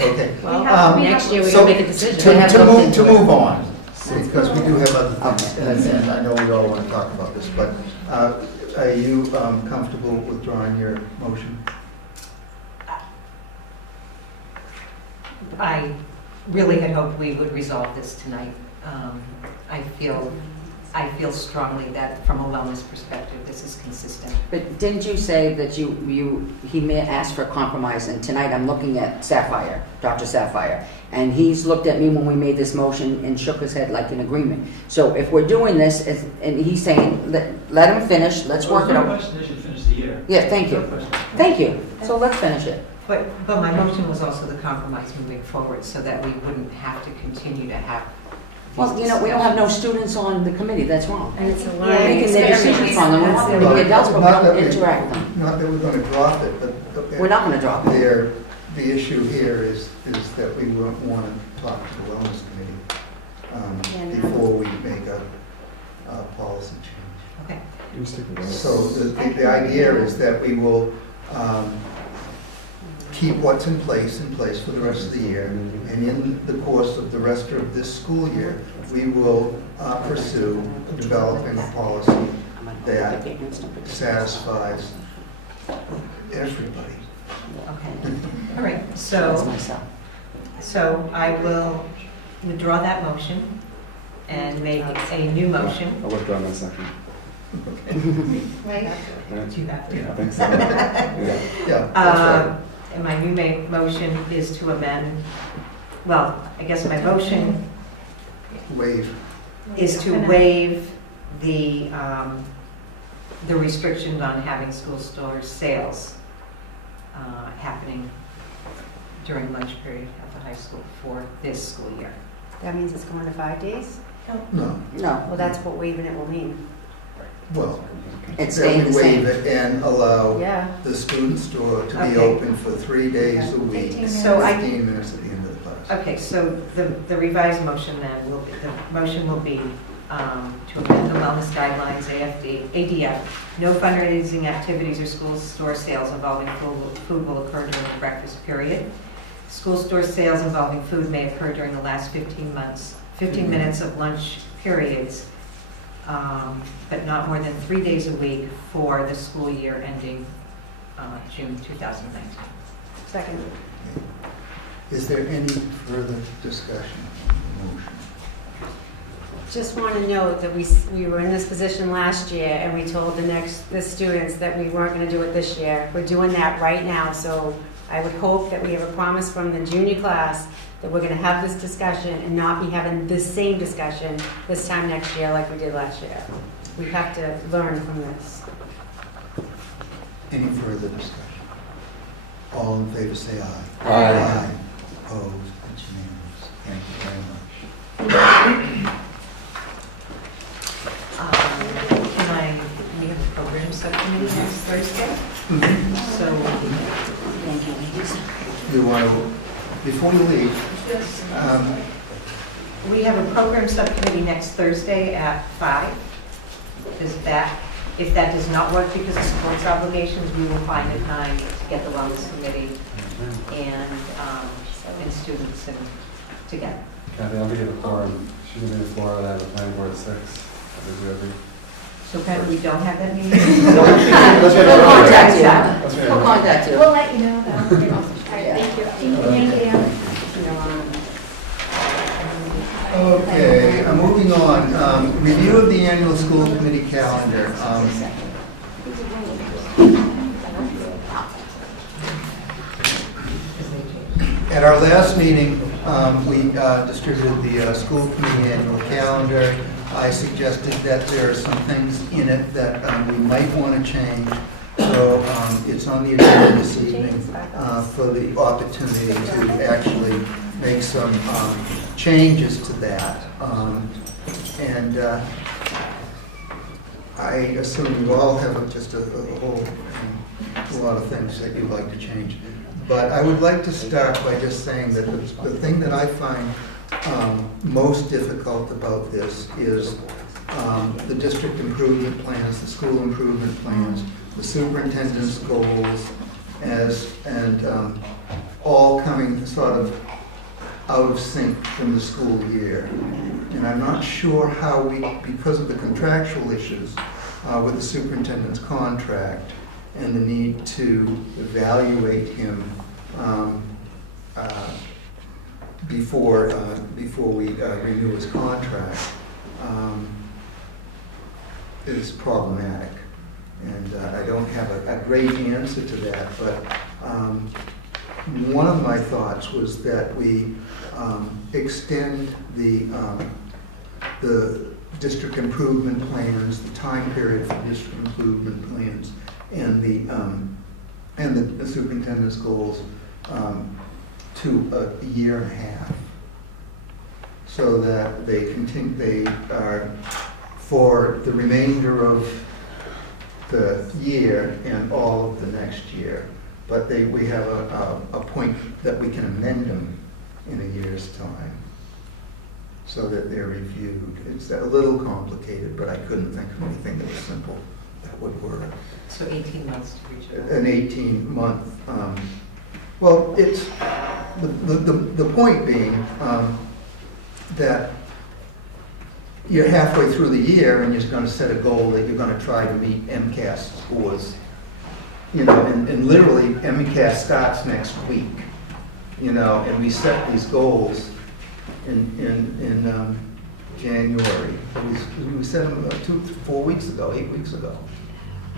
Okay. Well, next year we So, can make a decision. To move on, because we do have other things, and I know we all want to talk about this, but are you comfortable withdrawing your motion? I really had hoped we would resolve this tonight. I feel strongly that from a wellness perspective, this is consistent. But didn't you say that he may ask for a compromise, and tonight I'm looking at Sapphire, Dr. Sapphire, and he's looked at me when we made this motion and shook his head like in agreement. So if we're doing this, and he's saying, let him finish, let's work it No out. question they should finish the year. Yeah, thank you. No question. Thank you. So let's finish it. But my motion was also the compromise moving forward, so that we wouldn't have to continue to have these Well, we don't have no students on the committee, that's wrong. And it's a We're learning making their decisions experience. on them, we want them to be adults, but we Not that don't we- interact them. Not that we're going to drop it, but. We're not gonna drop it. The issue here is that we won't want to talk to the wellness committee before we make a policy change. Okay. So the idea is that we will keep what's in place for the rest of the year. And in the course of the rest of this school year, we will pursue developing a policy that satisfies everybody. Okay. All right. That's So myself. I will withdraw that motion and make a new motion. I'll withdraw my second. Right? Do you have to? I think so. Yeah. Yeah, that's right. And my new motion is to amend, well, I guess my motion Waive. is to waive the restriction on having school store sales happening during lunch period at the high school for this school year. That means it's going to 5 days? No, No, Well, that's what waiving it will mean. well, it's that staying we the waive same. it and allow Yeah. the student store to be Okay. open for 3 days a week, 15 So I- 15 minutes at the end of the class. Okay, so the revised motion then will be, the motion will be to amend the wellness guidelines, ADF. No fundraising activities or school store sales involving food will occur during the breakfast period. School store sales involving food may occur during the last 15 minutes of lunch periods, but not more than 3 days a week for the school year ending June 2019. Second. Is there any further discussion on the motion? Just want to note that we were in this position last year, and we told the students that we weren't going to do it this year. We're doing that right now, so I would hope that we have a promise from the junior class that we're gonna have this discussion and not be having this same discussion this time next year like we did last year. We have to learn from this. Any further discussion? All in favor say aye. Aye. Opposed? It's unanimous. Thank you very much. We have a program subcommittee next Thursday, so Thank you, ladies. You want to, before you leave, we have a program subcommittee next Thursday at 5. If that does not work because of sports obligations, we will find a time to get the wellness committee and students together. Kathy, I'll be at the forum. She's gonna be at Florida. I have a planning board at 6. So Pat, we don't have that meeting? We'll contact you. That's right. We'll contact you. We'll let you know, though. All right, thank you. Thank you. Okay, moving on. Review of the annual school committee calendar. At our last meeting, we distributed the school committee annual calendar. I suggested that there are some things in it that we might want to change. So it's on the agenda this evening for the opportunity to actually make some changes to that. And I assume you all have just a whole lot of things that you'd like to change. But I would like to start by just saying that the thing that I find most difficult about this is the district improvement plans, the school improvement plans, the superintendent's goals, and all coming sort of out of sync from the school year. And I'm not sure how we, because of the contractual issues with the superintendent's contract and the need to evaluate him before we renew his contract, is problematic. And I don't have a great answer to that, but one of my thoughts was that we extend the district improvement plans, the time period for district improvement plans, and the superintendent's goals to a year and a half, so that they are for the remainder of the year and all of the next year. But we have a point that we can amend them in a year's time, so that they're reviewed. It's a little complicated, but I couldn't think of anything that was simple that would work. So 18 months to reach it. An 18-month, well, it's, the point being that you're halfway through the year and you're going to set a goal that you're going to try to meet MCAS scores. You know, and literally MCAS starts next week, you know, and we set these goals in January. We set them 4 weeks ago, 8 weeks ago.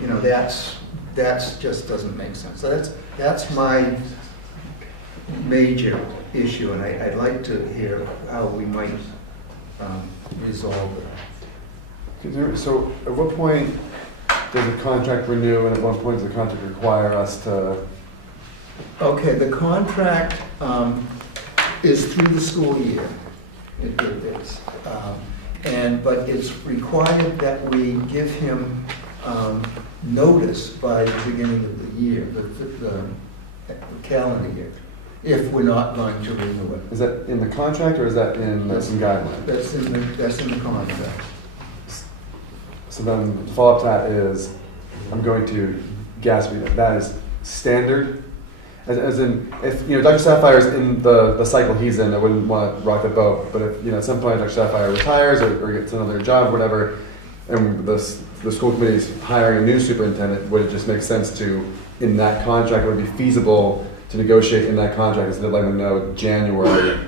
You know, that's just doesn't make sense. So that's my major issue, and I'd like to hear how we might resolve it. So at what point does the contract renew, and at what point does the contract require us to? Okay, the contract is through the school year. It is. But it's required that we give him notice by the beginning of the year, the calendar year, if we're not going to renew it. Is that in the contract, or is that in some guidelines? That's in the contract. So then the follow-up to that is, I'm going to gasp you, that is standard? As in, if, you know, Dr. Sapphire's in the cycle he's in, I wouldn't want to rock the boat, but if, you know, at some point Dr. Sapphire retires or gets another job or whatever, and the school committee is hiring a new superintendent, would it just make sense to, in that contract, would it be feasible to negotiate in that contract, instead of letting them know January,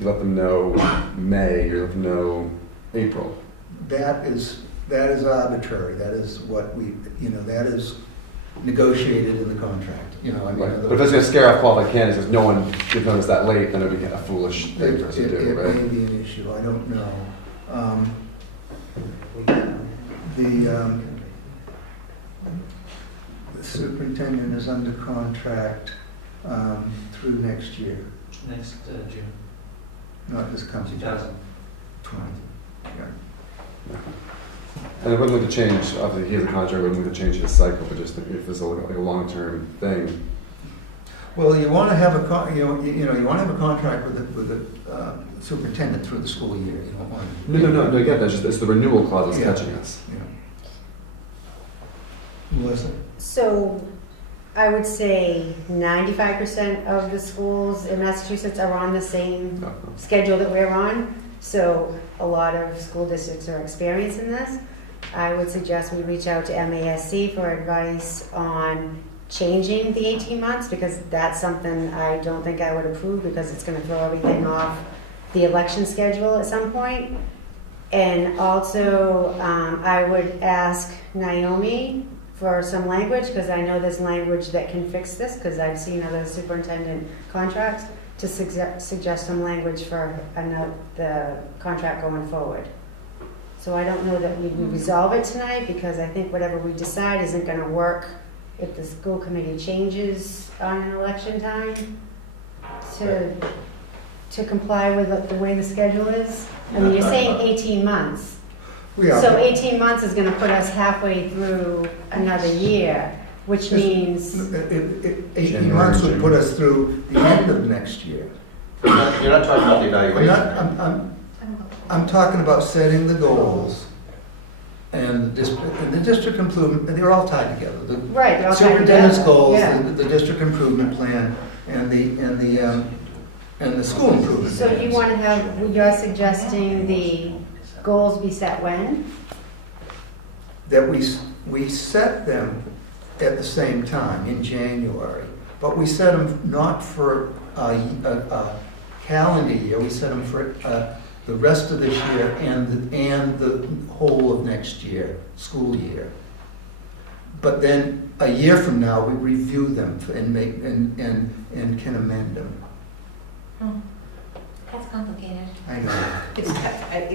you let them know May, you let them know April? That is arbitrary. That is what we, you know, that is negotiated in the contract, you know, I mean. Right. But if it's going to scare off qualified candidates, if no one gives notice that late, then it would be a foolish thing for us to do, It right? may be an issue, I don't know. The superintendent is under contract through next year, Next June, not this coming 2020. Yeah. And it wouldn't look to change, obviously, he has a contract, wouldn't look to change his cycle, but just if there's like a long-term thing. Well, you want to have a, you know, you want to have a contract with the superintendent through the school year, you don't want. No, I get that, it's the renewal clause that's Yeah. catching us. Yeah. Melissa? So I would say 95% of the schools in Massachusetts are on the same schedule that we're on. So a lot of school districts are experiencing this. I would suggest we reach out to MASC for advice on changing the 18 months, because that's something I don't think I would approve, because it's going to throw everything off the election schedule at some point. And also, I would ask Naomi for some language, because I know there's language that can fix this, because I've seen other superintendent contracts, to suggest some language for the contract going forward. So I don't know that we can resolve it tonight, because I think whatever we decide isn't going to work if the school committee changes on an election time to comply with the way the schedule is. I mean, you're saying 18 months. We are. So 18 months is going to put us halfway through another year, which means, 18 months would put us through the end of next year. You're not talking about the evaluation. I'm talking about setting the goals and the district improvement, they're all tied together. The right, they're all tied superintendent's together. goals, Yeah. the district improvement plan, and the school improvement So plans. you want to have, you're suggesting the goals be set when? That we set them at the same time in January, but we set them not for a calendar year, we set them for the rest of this year and the whole of next year, school year. But then a year from now, we review them and make and can amend them. That's complicated. I know.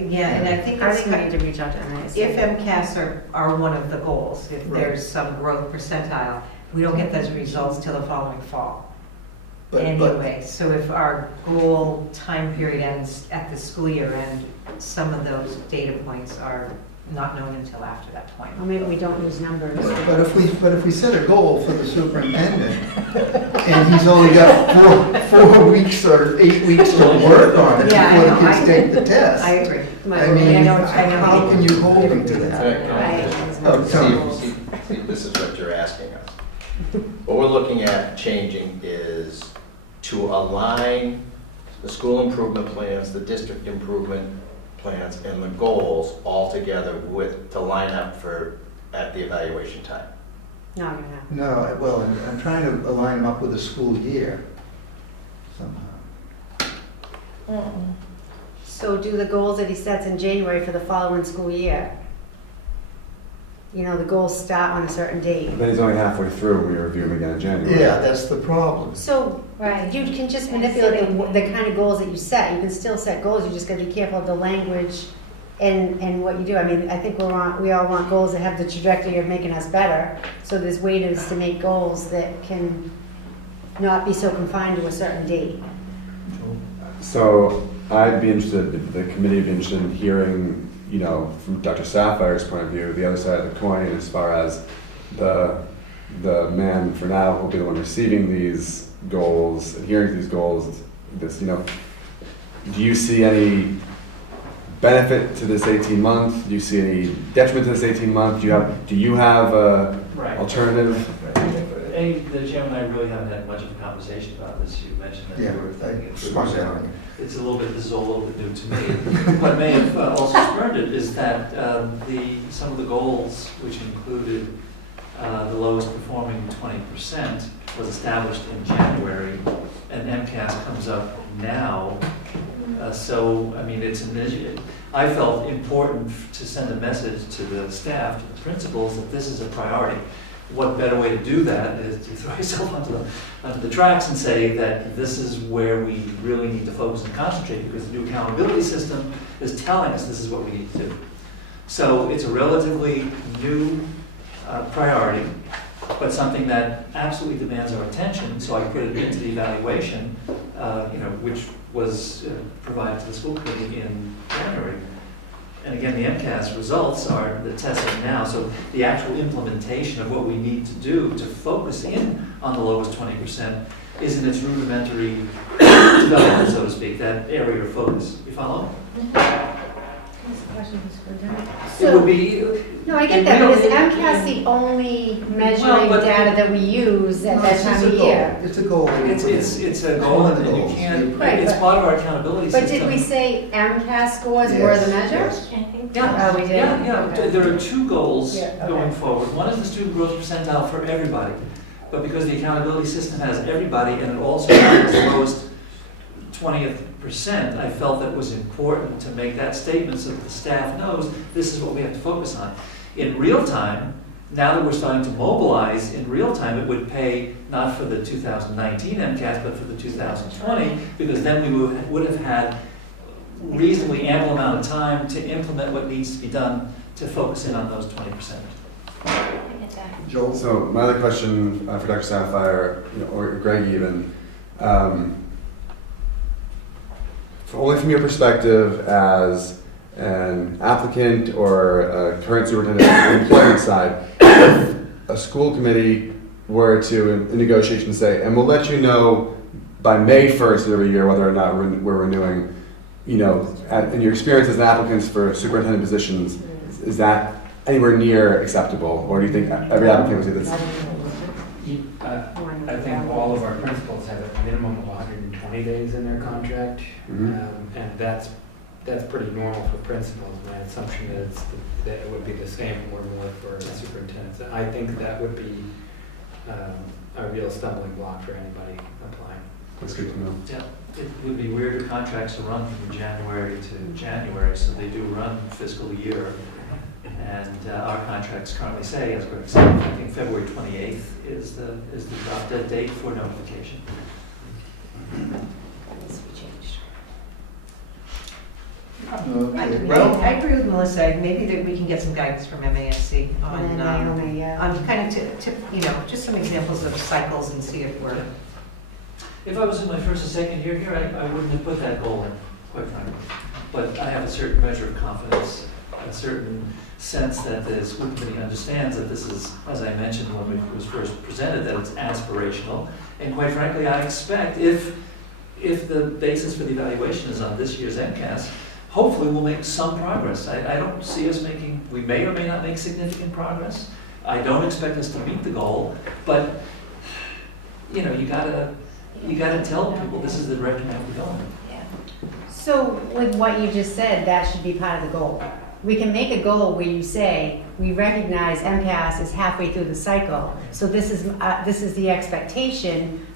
Yeah, and I think I it's think we need to reach out to MASC. if MCAS are one of the goals, if Right. there's some growth percentile, we don't get those results till the following fall. But Anyway, so if our goal time period ends at the school year end, some of those data points are not known until after that point. Or maybe we don't use numbers. But if we set a goal for the superintendent, and he's only got 4 weeks or 8 weeks to work on it Yeah, I before know. the kids take the test. I agree. I mean, I know. how can you hold him to that? Oh, Tom. See, this is what you're asking us. What we're looking at changing is to align the school improvement plans, the district improvement plans, and the goals all together to line up at the evaluation time. No, you're not. No, well, I'm trying to align them up with the school year somehow. So do the goals that he sets in January for the following school year. You know, the goals start on a certain date. Then he's only halfway through when we review him again in January. Yeah, that's the problem. So Right. you can just manipulate the kind of goals that you set. You can still set goals, you just gotta be careful of the language and what you do. I mean, I think we all want goals that have the trajectory of making us better. So there's ways to make goals that can not be so confined to a certain date. So I'd be interested, the committee would be interested in hearing, you know, from Dr. Sapphire's point of view, the other side of the coin as far as the man for now will be the one receiving these goals, adhering to these goals, this, you know, do you see any benefit to this 18-month? Do you see any detriment to this 18-month? Do you have a Right. alternative? The chairman and I really haven't had much of a conversation about this. You mentioned that Yeah, you were thinking it through. smart so down. It's this is all a little bit new to me. What may have also spurred it is that some of the goals, which included the lowest performing 20%, was established in January, and MCAS comes up now. So, I mean, I felt important to send a message to the staff, to the principals, that this is a priority. what better way to do that is to throw yourself onto the tracks and say that this is where we really need to focus and concentrate, because the new accountability system is telling us this is what we need to do. So it's a relatively new priority, but something that absolutely demands our attention. So I put it into the evaluation, which was provided to the school committee in January. And again, the MCAS results are the testing now. So the actual implementation of what we need to do to focus in on the lowest 20% is in its rudimentary development, so to speak, that area of focus. You follow? It would be. No, I get that, but is MCAS the only measuring data that we use at that time of year? It's a goal. It's a goal, and you can't, Right, it's but- part of our accountability But system. did we say MCAS scores were the measure? Yes. I think Oh, we did? Yeah, Okay. there are two goals Yeah, okay. going forward. One is the student growth percentile for everybody, but because the accountability system has everybody and it also has the lowest 20th percent, I felt that it was important to make that statement so that the staff knows this is what we have to focus on. In real time, now that we're starting to mobilize in real time, it would pay not for the 2019 MCAS, but for the 2020, because then we would have had reasonably ample amount of time to implement what needs to be done to focus in on those 20%. I get that. Joel? So my other question for Dr. Sapphire, or Greg even, only from your perspective as an applicant or a current superintendent on the employment side, if a school committee were to, in negotiation, say, and we'll let you know by May 1st of every year whether or not we're renewing, in your experience as an applicant for superintendent positions, is that anywhere near acceptable? Or do you think every applicant would say that's? I think all of our principals have a minimum of 120 days in their contract, and that's pretty normal for principals. My assumption is that it would be the same or more for superintendents. I think that would be a real stumbling block for anybody applying. That's good to know. Yeah, it would be weird for contracts to run from January to January, so they do run fiscal year. And our contracts currently say, as Greg said, I think February 28th is the drop dead date for notification. I agree with Melissa. Maybe that we can get some guidance from MASC on, Naomi, yeah. kind of to just some examples of cycles and see if we're. If I was in my first or second year here, I wouldn't have put that goal in, quite frankly. But I have a certain measure of confidence, a certain sense that the school committee understands that this is, as I mentioned when it was first presented, that it's aspirational. And quite frankly, I expect if the basis for the evaluation is on this year's MCAS, hopefully we'll make some progress. I don't see us we may or may not make significant progress. I don't expect us to meet the goal, but you gotta tell people this is the direction we have to go in. So with what you just said, that should be part of the goal. We can make a goal where you say, we recognize MCAS is halfway through the cycle, so this is the expectation,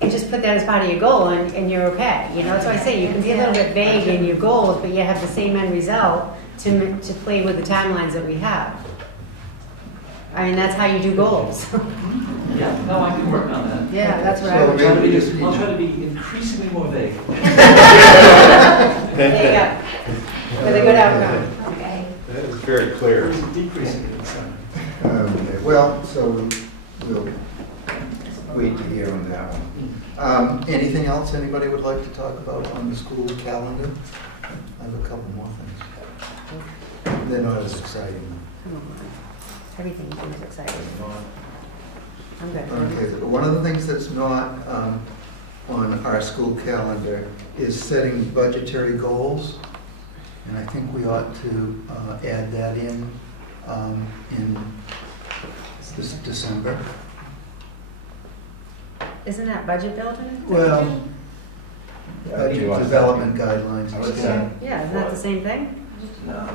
and just put that as part of your goal and you're okay. That's why I say you can be a little bit vague in your goals, but you have the same end result to play with the timelines that we have. I mean, that's how you do goals. Yeah, no, I can work on that. Yeah, that's what I So would maybe do. I'll try to be increasingly more vague. There you go. With a good outcome. Okay. That is very clear. Decreasing in the summer. Well, so we'll wait to hear on that one. Anything else anybody would like to talk about on the school calendar? I have a couple more things. They're not as exciting. Everything seems exciting. I'm good. Okay, one of the things that's not on our school calendar is setting budgetary goals. And I think we ought to add that in this December. Isn't that budget building? Well, budget development guidelines. I would say, Yeah, isn't that the same thing? no,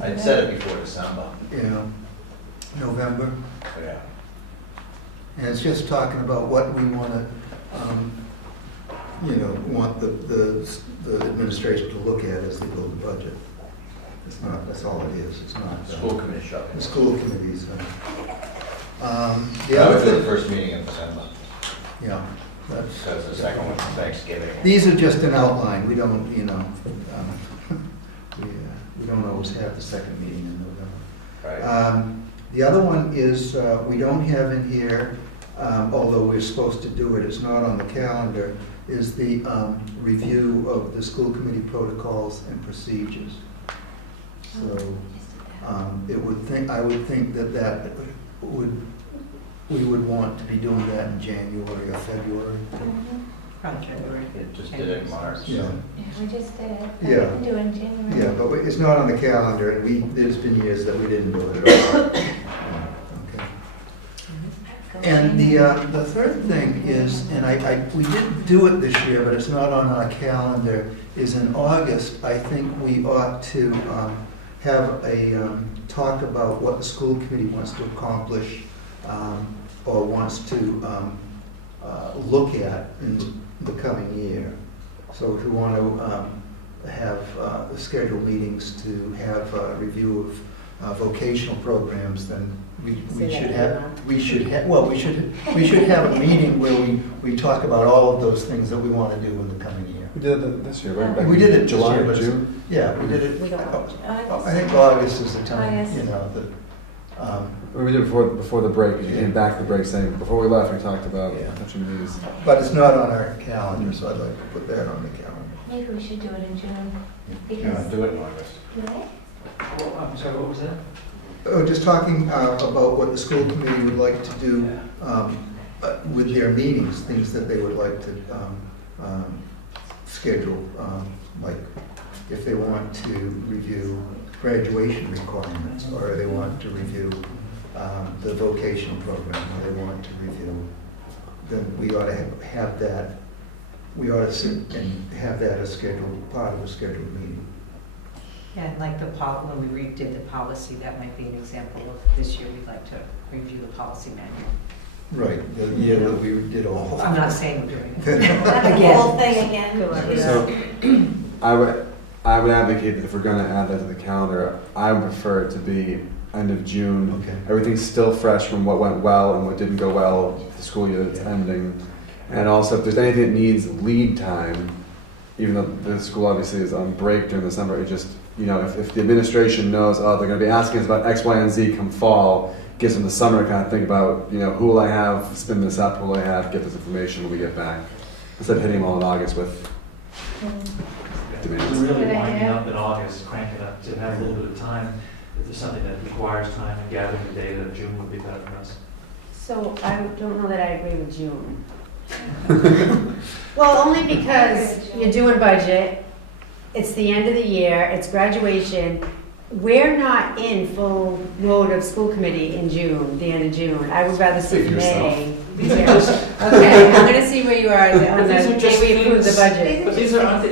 I'd said it before December. Yeah, November. Yeah. And it's just talking about what we want to, want the administration to look at as they build the budget. It's not, that's all it is. It's not. School committee shop. The school committees. The That other was the thing, first meeting in December, yeah, that's, because the second one was Thanksgiving. these are just an outline, we don't, we don't always have the second meeting in November. Right. The other one is, we don't have in here, although we're supposed to do it, it's not on the calendar, is the review of the school committee protocols and procedures. So, I would think that we would want to be doing that in January or February. Probably February. It just did it in March. Yeah. Yeah, we just did it. Yeah. We didn't do it in January. Yeah, but it's not on the calendar, and there's been years that we didn't do it at all. Okay. And the third thing is, and we did do it this year, but it's not on our calendar, is in August, I think we ought to have a talk about what the school committee wants to accomplish or wants to look at in the coming year. So if we want to have schedule meetings to have a review of vocational programs, then we should have a meeting where we talk about all of those things that we want to do in the coming year. We did it this year, right? Back We in did it July, this year, but June. yeah, we did it. We don't- I think August is the time, August. We did it before the break, because you came back to the break saying, before we left, we talked about Yeah. touching these. but it's not on our calendar, so I'd like to put that on the calendar. Maybe we should do it in June. Yeah, Because, do it in August. right? Oh, I'm sorry, what was that? Just talking about what the school committee would like to do with their meetings, things that they would like to schedule, like if they want to review graduation requirements, or they want to review the vocational program, or they want to review, then we ought to have that, we ought to sit and have that as scheduled, part of a scheduled meeting. Yeah, and like when we redid the policy, that might be an example of this year, we'd like to review the policy manual. Right, the year that we did all. I'm not saying we're doing it. The whole thing again. So, I would advocate that if we're gonna add that to the calendar, I would prefer it to be end of June. Okay. Everything's still fresh from what went well and what didn't go well, the school year that's ending. And also, if there's anything that needs lead time, even though the school obviously is on break during the summer, it just, if the administration knows, oh, they're gonna be asking us about X, Y, and Z come fall, gives them the summer to kind of think about, who will I have spin this up, who will I have get this information when we get back, instead of hitting them all in August with demands. We're really Good winding idea. up in August, cranking up to have a little bit of time. If there's something that requires time and gathering the data, June would be better for us. So I don't know that I agree with June. Well, only because you're doing budget, it's the end of the year, it's graduation. We're not in full mode of school committee in June, the end of June. I would rather see Speak for May. Okay, I'm gonna see where you are on These the are just day we approve the things- budget. But these are,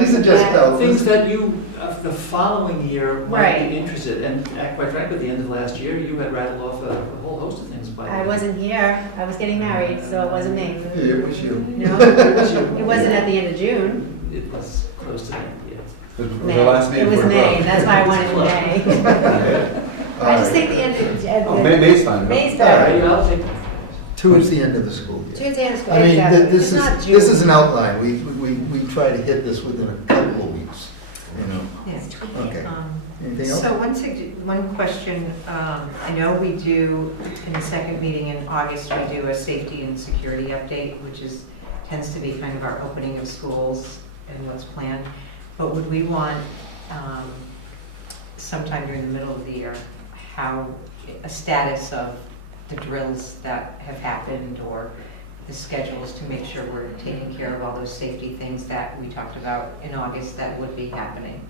These are just things that you, the following year might Right. be interested. And quite frankly, at the end of last year, you had rattled off a whole host of things by I wasn't here, I was getting married, so it wasn't me. It was you. No, it wasn't at the end of June. It was close to that, yes. Was May. the last meeting It was before we May, vote? that's why I wanted May. I just think the end of. May's fine. May's All right. better. I'll take Towards the end of the school year. Tuesday and school, I mean, exactly. this It's not is, June. this is an outline. We try to hit this within a couple of weeks, Yes. Okay. Um, Anything else? So one question, I know we do, in the second meeting in August, we do a safety and security update, which tends to be kind of our opening of schools and what's planned. But would we want, sometime during the middle of the year, a status of the drills that have happened or the schedules to make sure we're taking care of all those safety things that we talked about in August that would be happening?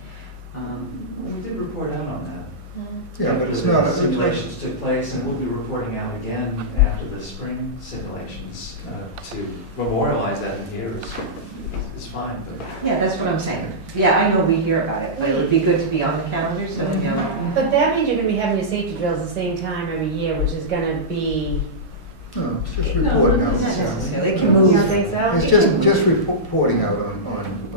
We did report out on that. Yeah, but it's After not. the simulations took place, and we'll be reporting out again after the spring simulations to memorialize that in here is fine. But Yeah, that's what I'm saying. Yeah, I know we hear about it, but it would be good to be on the calendar, so we know. But that means you're gonna be having your safety drills the same time every year, which is gonna be, No, it's just reporting out. Not necessarily. They can you move. don't think so? It's just reporting out on.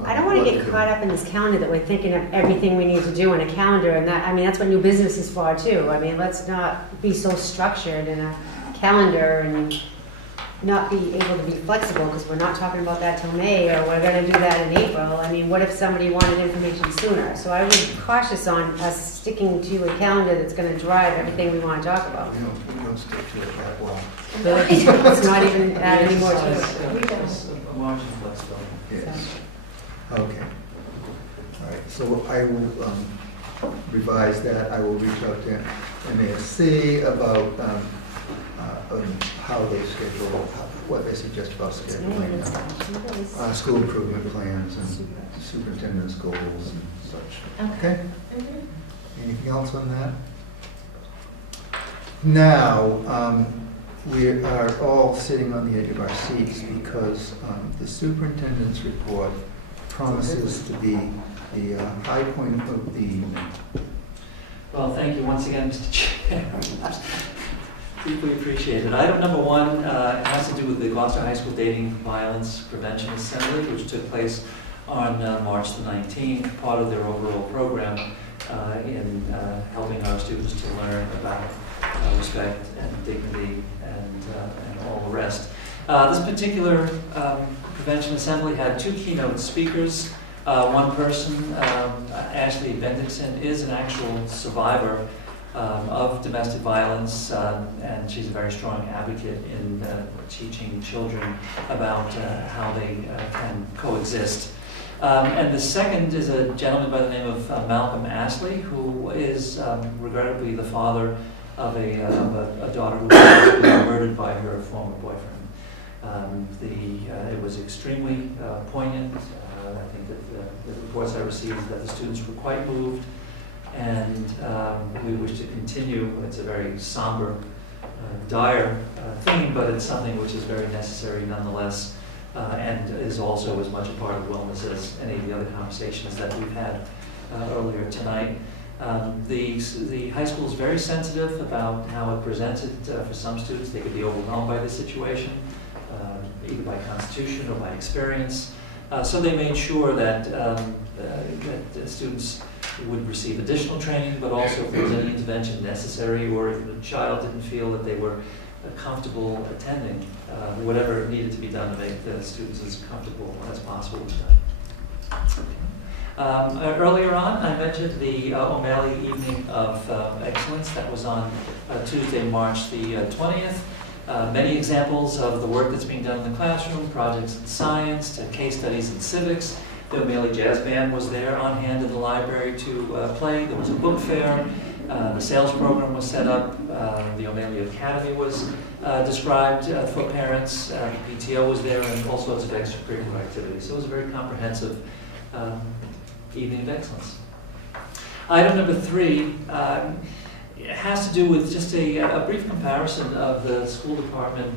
I don't wanna what get to do. caught up in this calendar that we're thinking of everything we need to do in a calendar, and that's what new business is for too. I mean, let's not be so structured in a calendar and not be able to be flexible because we're not talking about that till May, or we're gonna do that in April. I mean, what if somebody wanted information sooner? So I would be cautious on us sticking to a calendar that's gonna drive everything we wanna talk about. We don't stick to it that well. But it's not even add any more to it. A margin of flexibility. Yes. Okay. All right, so I will revise that. I will reach out to MASC about how they schedule, what they suggest about scheduling school improvement plans and superintendent's goals and such. Okay? Anything else on that? Now, we are all sitting on the edge of our seats because the superintendent's report promises to be the high point of the evening. Well, thank you once again, Mr. Chair. Deeply appreciated. Item number one has to do with the Gloucester High School Dating Violence Prevention Assembly, which took place on March the 19th, part of their overall program in helping our students to learn about respect and dignity and all the rest. This particular prevention assembly had two keynote speakers. One person, Ashley Bendixson, is an actual survivor of domestic violence, and she's a very strong advocate in teaching children about how they can coexist. And the second is a gentleman by the name of Malcolm Ashley, who is regrettably the father of a daughter who was murdered by her former boyfriend. It was extremely poignant. I think that the reports I received is that the students were quite moved, and we wish to continue. It's a very somber, dire theme, but it's something which is very necessary nonetheless, and is also as much a part of wellness as any of the other conversations that we've had earlier tonight. The high school is very sensitive about how it presented for some students. They could be overwhelmed by this situation, either by constitution or by experience. So they made sure that students would receive additional training, but also if there was any intervention necessary, or if the child didn't feel that they were comfortable attending, whatever needed to be done to make the students as comfortable as possible was done. Earlier on, I mentioned the O'Malley Evening of Excellence that was on Tuesday, March the 20th. Many examples of the work that's being done in the classroom, projects in science, to case studies in civics. The O'Malley Jazz Band was there on hand in the library to play. There was a book fair. The sales program was set up. The O'Malley Academy was described for parents. The PTO was there, and all sorts of extracurricular activities. So it was a very comprehensive evening of excellence. Item number 3 it has to do with just a brief comparison of the school department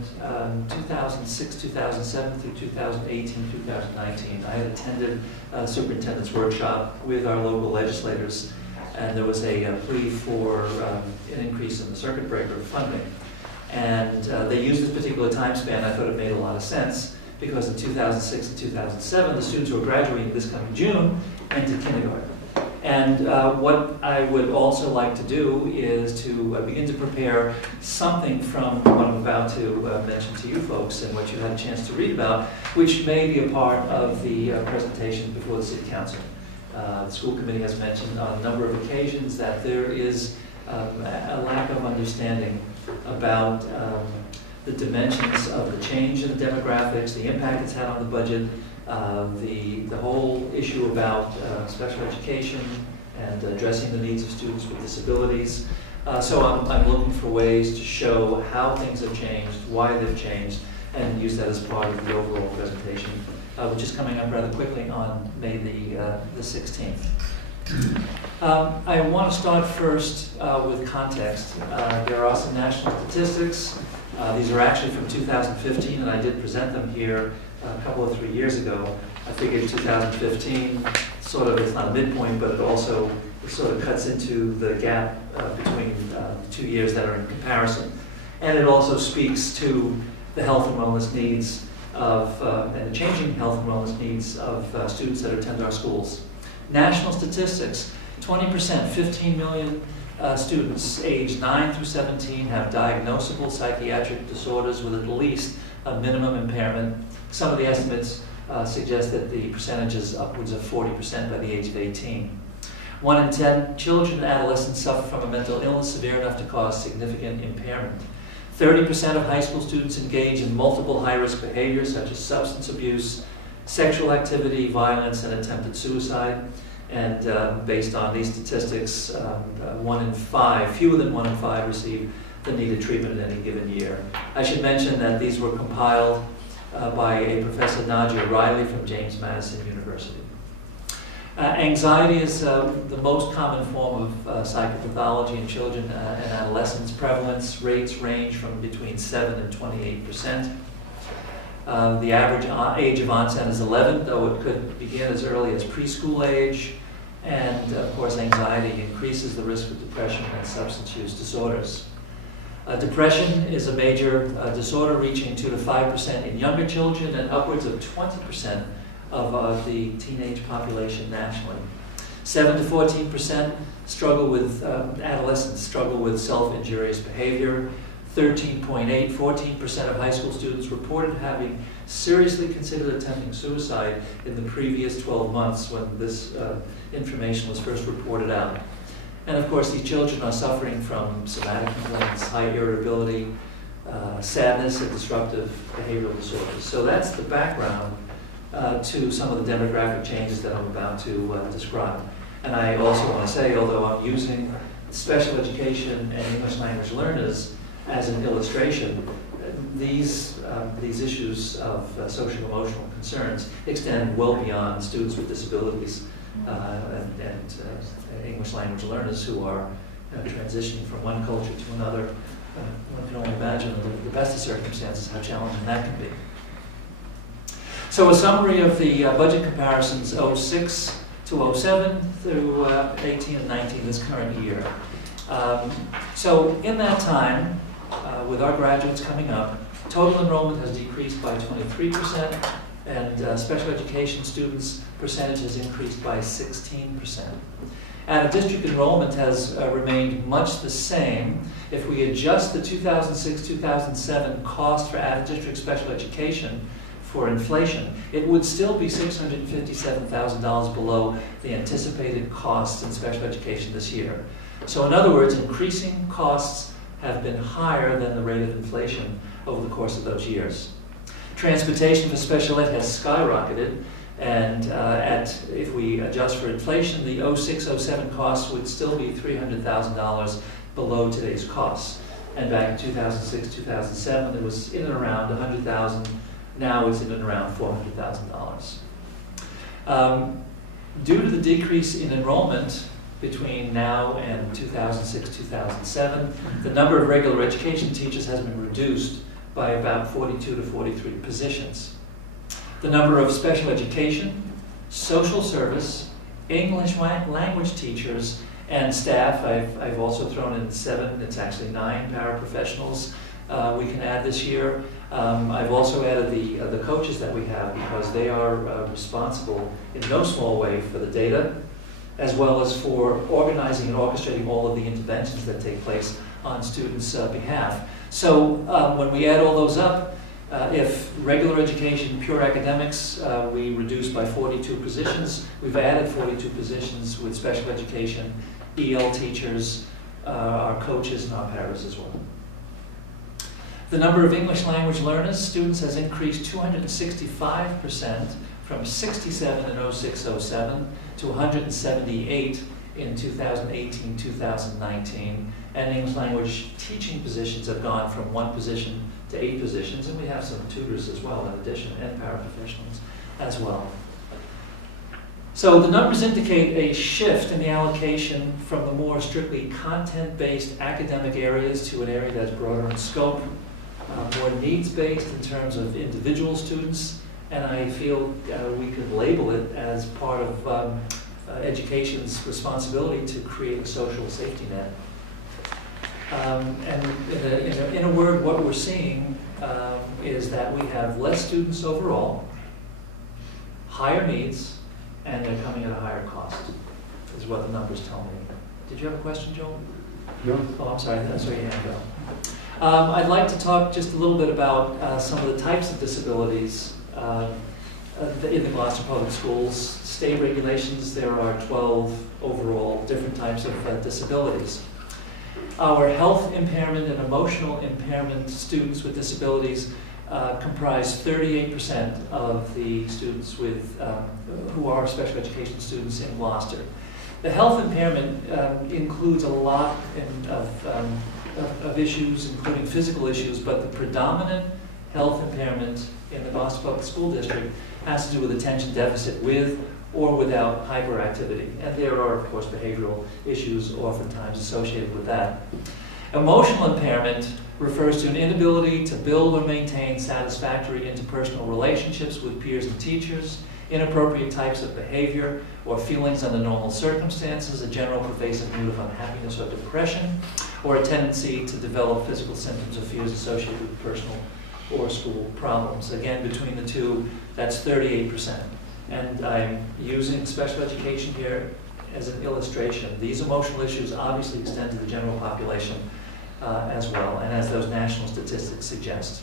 2006, 2007 through 2018, 2019. I had attended a superintendent's workshop with our local legislators, and there was a plea for an increase in the circuit breaker funding. And they used this particular time span. I thought it made a lot of sense, because in 2006 and 2007, the students who are graduating this coming June entered kindergarten. And what I would also like to do is to begin to prepare something from what I'm about to mention to you folks, and what you had a chance to read about, which may be a part of the presentation before the City Council. The school committee has mentioned on a number of occasions that there is a lack of understanding about the dimensions of the change in the demographics, the impact it's had on the budget, the whole issue about special education and addressing the needs of students with disabilities. So I'm looking for ways to show how things have changed, why they've changed, and use that as part of the overall presentation, which is coming up rather quickly on May the 16th. I want to start first with context. There are some national statistics. These are actually from 2015, and I did present them here a couple of 3 years ago. I figured 2015, sort of, it's not a midpoint, but it also sort of cuts into the gap between 2 years that are in comparison. And it also speaks to the health and wellness needs of, and the changing health and wellness needs of students that attend our schools. National statistics, 20%, 15 million students aged 9 through 17 have diagnosable psychiatric disorders with at least a minimum impairment. Some of the estimates suggest that the percentage is upwards of 40% by the age of 18. 1 in 10 children and adolescents suffer from a mental illness severe enough to cause significant impairment. 30% of high school students engage in multiple high-risk behaviors such as substance abuse, sexual activity, violence, and attempted suicide. And based on these statistics, 1 in 5, fewer than 1 in 5 receive the needed treatment in any given year. I should mention that these were compiled by a Professor Nadia Riley from James Madison University. Anxiety is the most common form of psychopathology in children and adolescents. Prevalence rates range from between 7 and 28%. The average age of onset is 11, though it could begin as early as preschool age. And of course, anxiety increases the risk of depression and substance use disorders. Depression is a major disorder reaching 2 to 5% in younger children and upwards of 20% of the teenage population nationally. 7 to 14% struggle with, adolescents struggle with self-injurious behavior. 14% of high school students reported having seriously considered attempting suicide in the previous 12 months when this information was first reported out. And of course, these children are suffering from somatic complaints, high irritability, sadness, and disruptive behavioral disorders. So that's the background to some of the demographic changes that I'm about to describe. And I also want to say, although I'm using special education and English language learners as an illustration, these issues of social emotional concerns extend well beyond students with disabilities and English language learners who are transitioning from one culture to another. One can only imagine the best of circumstances how challenging that can be. So a summary of the budget comparisons 06 to 07 through 18 and 19 this current year. So in that time, with our graduates coming up, total enrollment has decreased by 23%, and special education students' percentage has increased by 16%. Out-of-district enrollment has remained much the same. If we adjust the 2006-2007 cost for out-of-district special education for inflation, it would still be $657,000 below the anticipated costs in special education this year. So in other words, increasing costs have been higher than the rate of inflation over the course of those years. Transportation for special ed has skyrocketed, and if we adjust for inflation, the 06-07 costs would still be $300,000 below today's costs. And back in 2006-2007, it was in and around $100,000. Now it's in and around $400,000. Due to the decrease in enrollment between now and 2006-2007, the number of regular education teachers has been reduced by about 42 to 43 positions. The number of special education, social service, English language teachers, and staff, I've also thrown in 7, it's actually 9 paraprofessionals we can add this year. I've also added the coaches that we have because they are responsible in no small way for the data, as well as for organizing and orchestrating all of the interventions that take place on students' behalf. So when we add all those up, if regular education, pure academics, we reduced by 42 positions, we've added 42 positions with special education, EL teachers, our coaches, and our paras as well. The number of English language learners, students, has increased 265% from 67 in 06-07 to 178 in 2018-2019. And English language teaching positions have gone from 1 position to 8 positions, and we have some tutors as well in addition, and paraprofessionals as well. So the numbers indicate a shift in the allocation from the more strictly content-based academic areas to an area that's broader in scope, more needs-based in terms of individual students, and I feel we could label it as part of education's responsibility to create a social safety net. And in a word, what we're seeing is that we have less students overall, higher needs, and they're coming at a higher cost, is what the numbers tell me. Did you have a question, Joel? No? Oh, I'm sorry, that's where your hand go. I'd like to talk just a little bit about some of the types of disabilities in the Gloucester Public Schools. State regulations, there are 12 overall different types of disabilities. Our health impairment and emotional impairment students with disabilities comprise 38% of the students with, who are special education students in Gloucester. The health impairment includes a lot of issues, including physical issues, but the predominant health impairment in the Gloucester Public School District has to do with attention deficit with or without hyperactivity. And there are, of course, behavioral issues oftentimes associated with that. Emotional impairment refers to an inability to build or maintain satisfactory interpersonal relationships with peers and teachers, inappropriate types of behavior or feelings under normal circumstances, a general pervasive mood of unhappiness or depression, or a tendency to develop physical symptoms or fears associated with personal or school problems. Again, between the two, that's 38%. And I'm using special education here as an illustration. These emotional issues obviously extend to the general population as well, and as those national statistics suggest.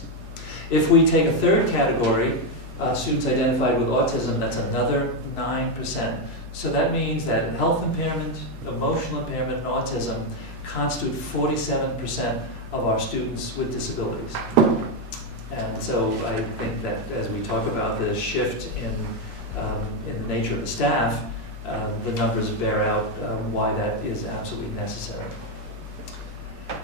If we take a third category, students identified with autism, that's another 9%. So that means that health impairment, emotional impairment, and autism constitute 47% of our students with disabilities. And so I think that as we talk about the shift in the nature of the staff, the numbers bear out why that is absolutely necessary.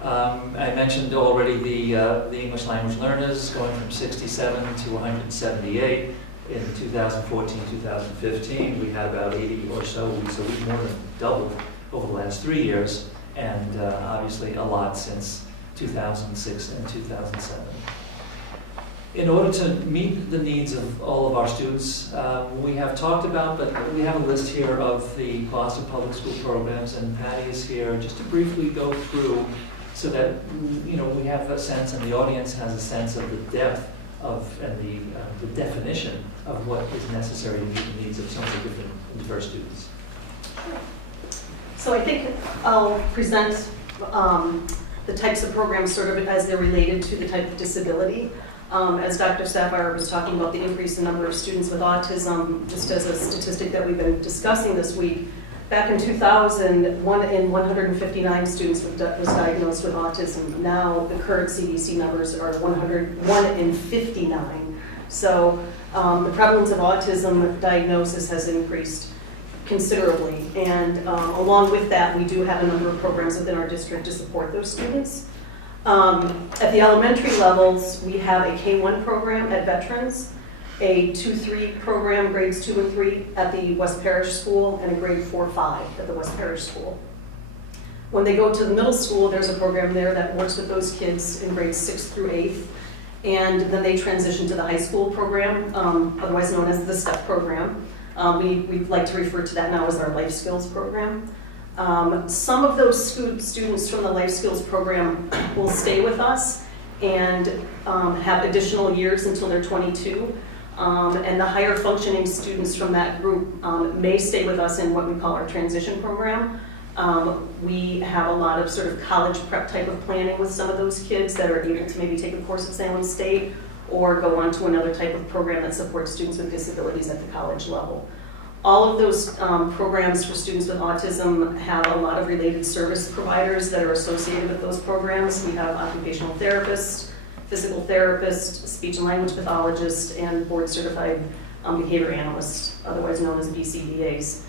I mentioned already the English language learners going from 67 to 178. In 2014-2015, we had about 80 or so. So we've more than doubled over the last 3 years, and obviously a lot since 2006 and 2007. In order to meet the needs of all of our students, we have talked about, but we have a list here of the Gloucester Public School programs, and Patty is here just to briefly go through so that we have a sense, and the audience has a sense of the depth of and the definition of what is necessary to meet the needs of some of the different diverse students. So I think I'll present the types of programs sort of as they're related to the type of disability. As Dr. Sapphire was talking about the increase in number of students with autism, just as a statistic that we've been discussing this week, back in 2000, 1 in 159 students was diagnosed with autism. Now the current CDC numbers are 1 in 59. So the prevalence of autism diagnosis has increased considerably. And along with that, we do have a number of programs within our district to support those students. At the elementary levels, we have a K-1 program at Veterans, a 2-3 program, grades 2 and 3 at the West Parish School, and a grade 4-5 at the West Parish School. When they go to the middle school, there's a program there that works with those kids in grades 6th through 8th, and then they transition to the high school program, otherwise known as the STEP program. We like to refer to that now as our life skills program. Some of those students from the life skills program will stay with us and have additional years until they're 22. And the higher functioning students from that group may stay with us in what we call our transition program. We have a lot of sort of college prep type of planning with some of those kids that are able to maybe take a course at Salem State or go on to another type of program that supports students with disabilities at the college level. All of those programs for students with autism have a lot of related service providers that are associated with those programs. We have occupational therapists, physical therapists, speech and language pathologists, and board certified behavior analysts, otherwise known as BCBAs.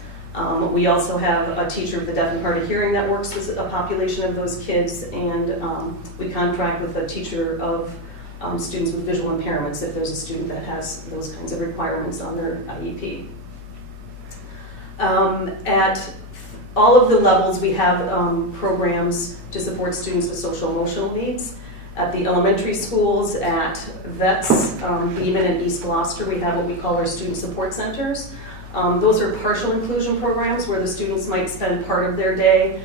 We also have a teacher of the deaf and hard of hearing that works with a population of those kids, and we contract with a teacher of students with visual impairments if there's a student that has those kinds of requirements on their IEP. At all of the levels, we have programs to support students with social emotional needs. At the elementary schools, at VETS, even in East Gloucester, we have what we call our student support centers. Those are partial inclusion programs where the students might spend part of their day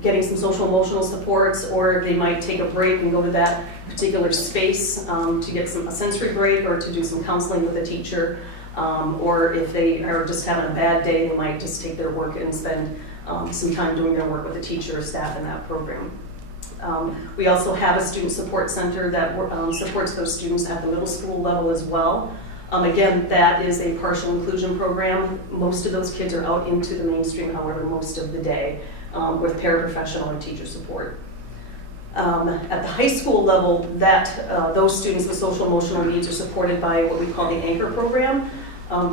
getting some social emotional supports, or they might take a break and go to that particular space to get a sensory break or to do some counseling with a teacher. Or if they are just having a bad day, they might just take their work and spend some time doing their work with the teacher or staff in that program. We also have a student support center that supports those students at the middle school level as well. Again, that is a partial inclusion program. Most of those kids are out into the mainstream, however, most of the day with paraprofessional and teacher support. At the high school level, those students with social emotional needs are supported by what we call the Anchor program.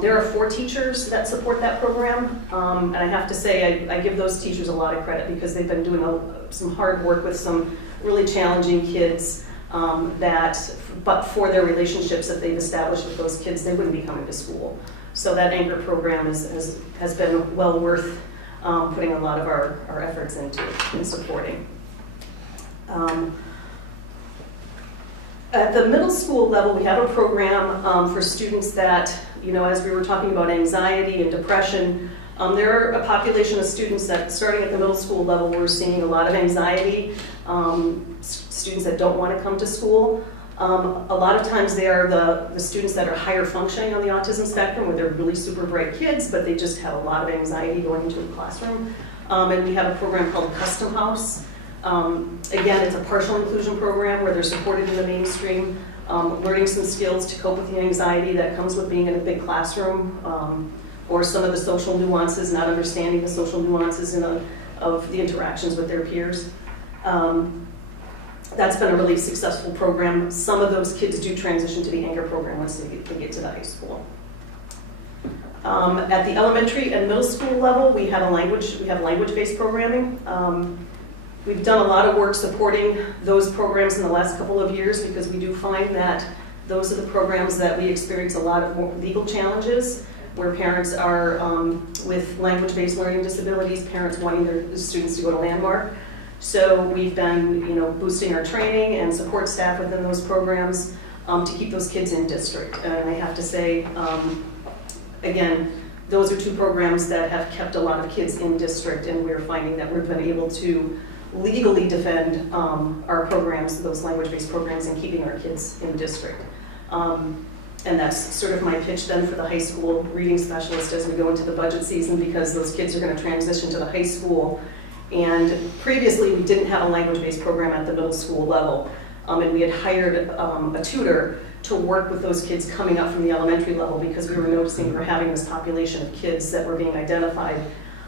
There are 4 teachers that support that program, and I have to say I give those teachers a lot of credit because they've been doing some hard work with some really challenging kids but for their relationships that they've established with those kids, they wouldn't be coming to school. So that Anchor program has been well worth putting a lot of our efforts into in supporting. At the middle school level, we have a program for students that, as we were talking about anxiety and depression, there are a population of students that, starting at the middle school level, we're seeing a lot of anxiety, students that don't want to come to school. A lot of times they are the students that are higher functioning on the autism spectrum, where they're really super bright kids, but they just have a lot of anxiety going into a classroom. And we have a program called Custom House. Again, it's a partial inclusion program where they're supported in the mainstream, learning some skills to cope with the anxiety that comes with being in a big classroom, or some of the social nuances, not understanding the social nuances of the interactions with their peers. That's been a really successful program. Some of those kids do transition to the Anchor program once they get to the high school. At the elementary and middle school level, we have language-based programming. We've done a lot of work supporting those programs in the last couple of years because we do find that those are the programs that we experience a lot of more legal challenges, where parents are with language-based learning disabilities, parents wanting their students to go to Landmark. So we've been, boosting our training and support staff within those programs to keep those kids in district. And I have to say, again, those are 2 programs that have kept a lot of kids in district, and we're finding that we've been able to legally defend our programs, those language-based programs, and keeping our kids in district. And that's sort of my pitch then for the high school reading specialist as we go into the budget season, because those kids are going to transition to the high school. And previously we didn't have a language-based program at the middle school level, and we had hired a tutor to work with those kids coming up from the elementary level because we were noticing we were having this population of kids that were being identified.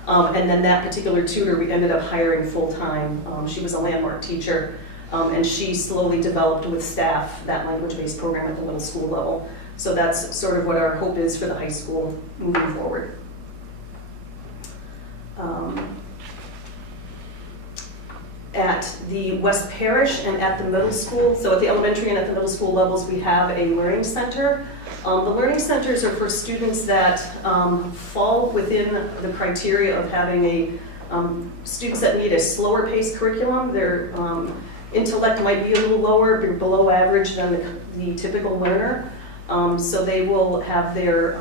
And then that particular tutor we ended up hiring full-time. She was a Landmark teacher, and she slowly developed with staff that language-based program at the middle school level. So that's sort of what our hope is for the high school moving forward. At the West Parish and at the middle school, so at the elementary and at the middle school levels, we have a learning center. The learning centers are for students that fall within the criteria of having students that need a slower paced curriculum. Their intellect might be a little lower, below average than the typical learner. So they will have their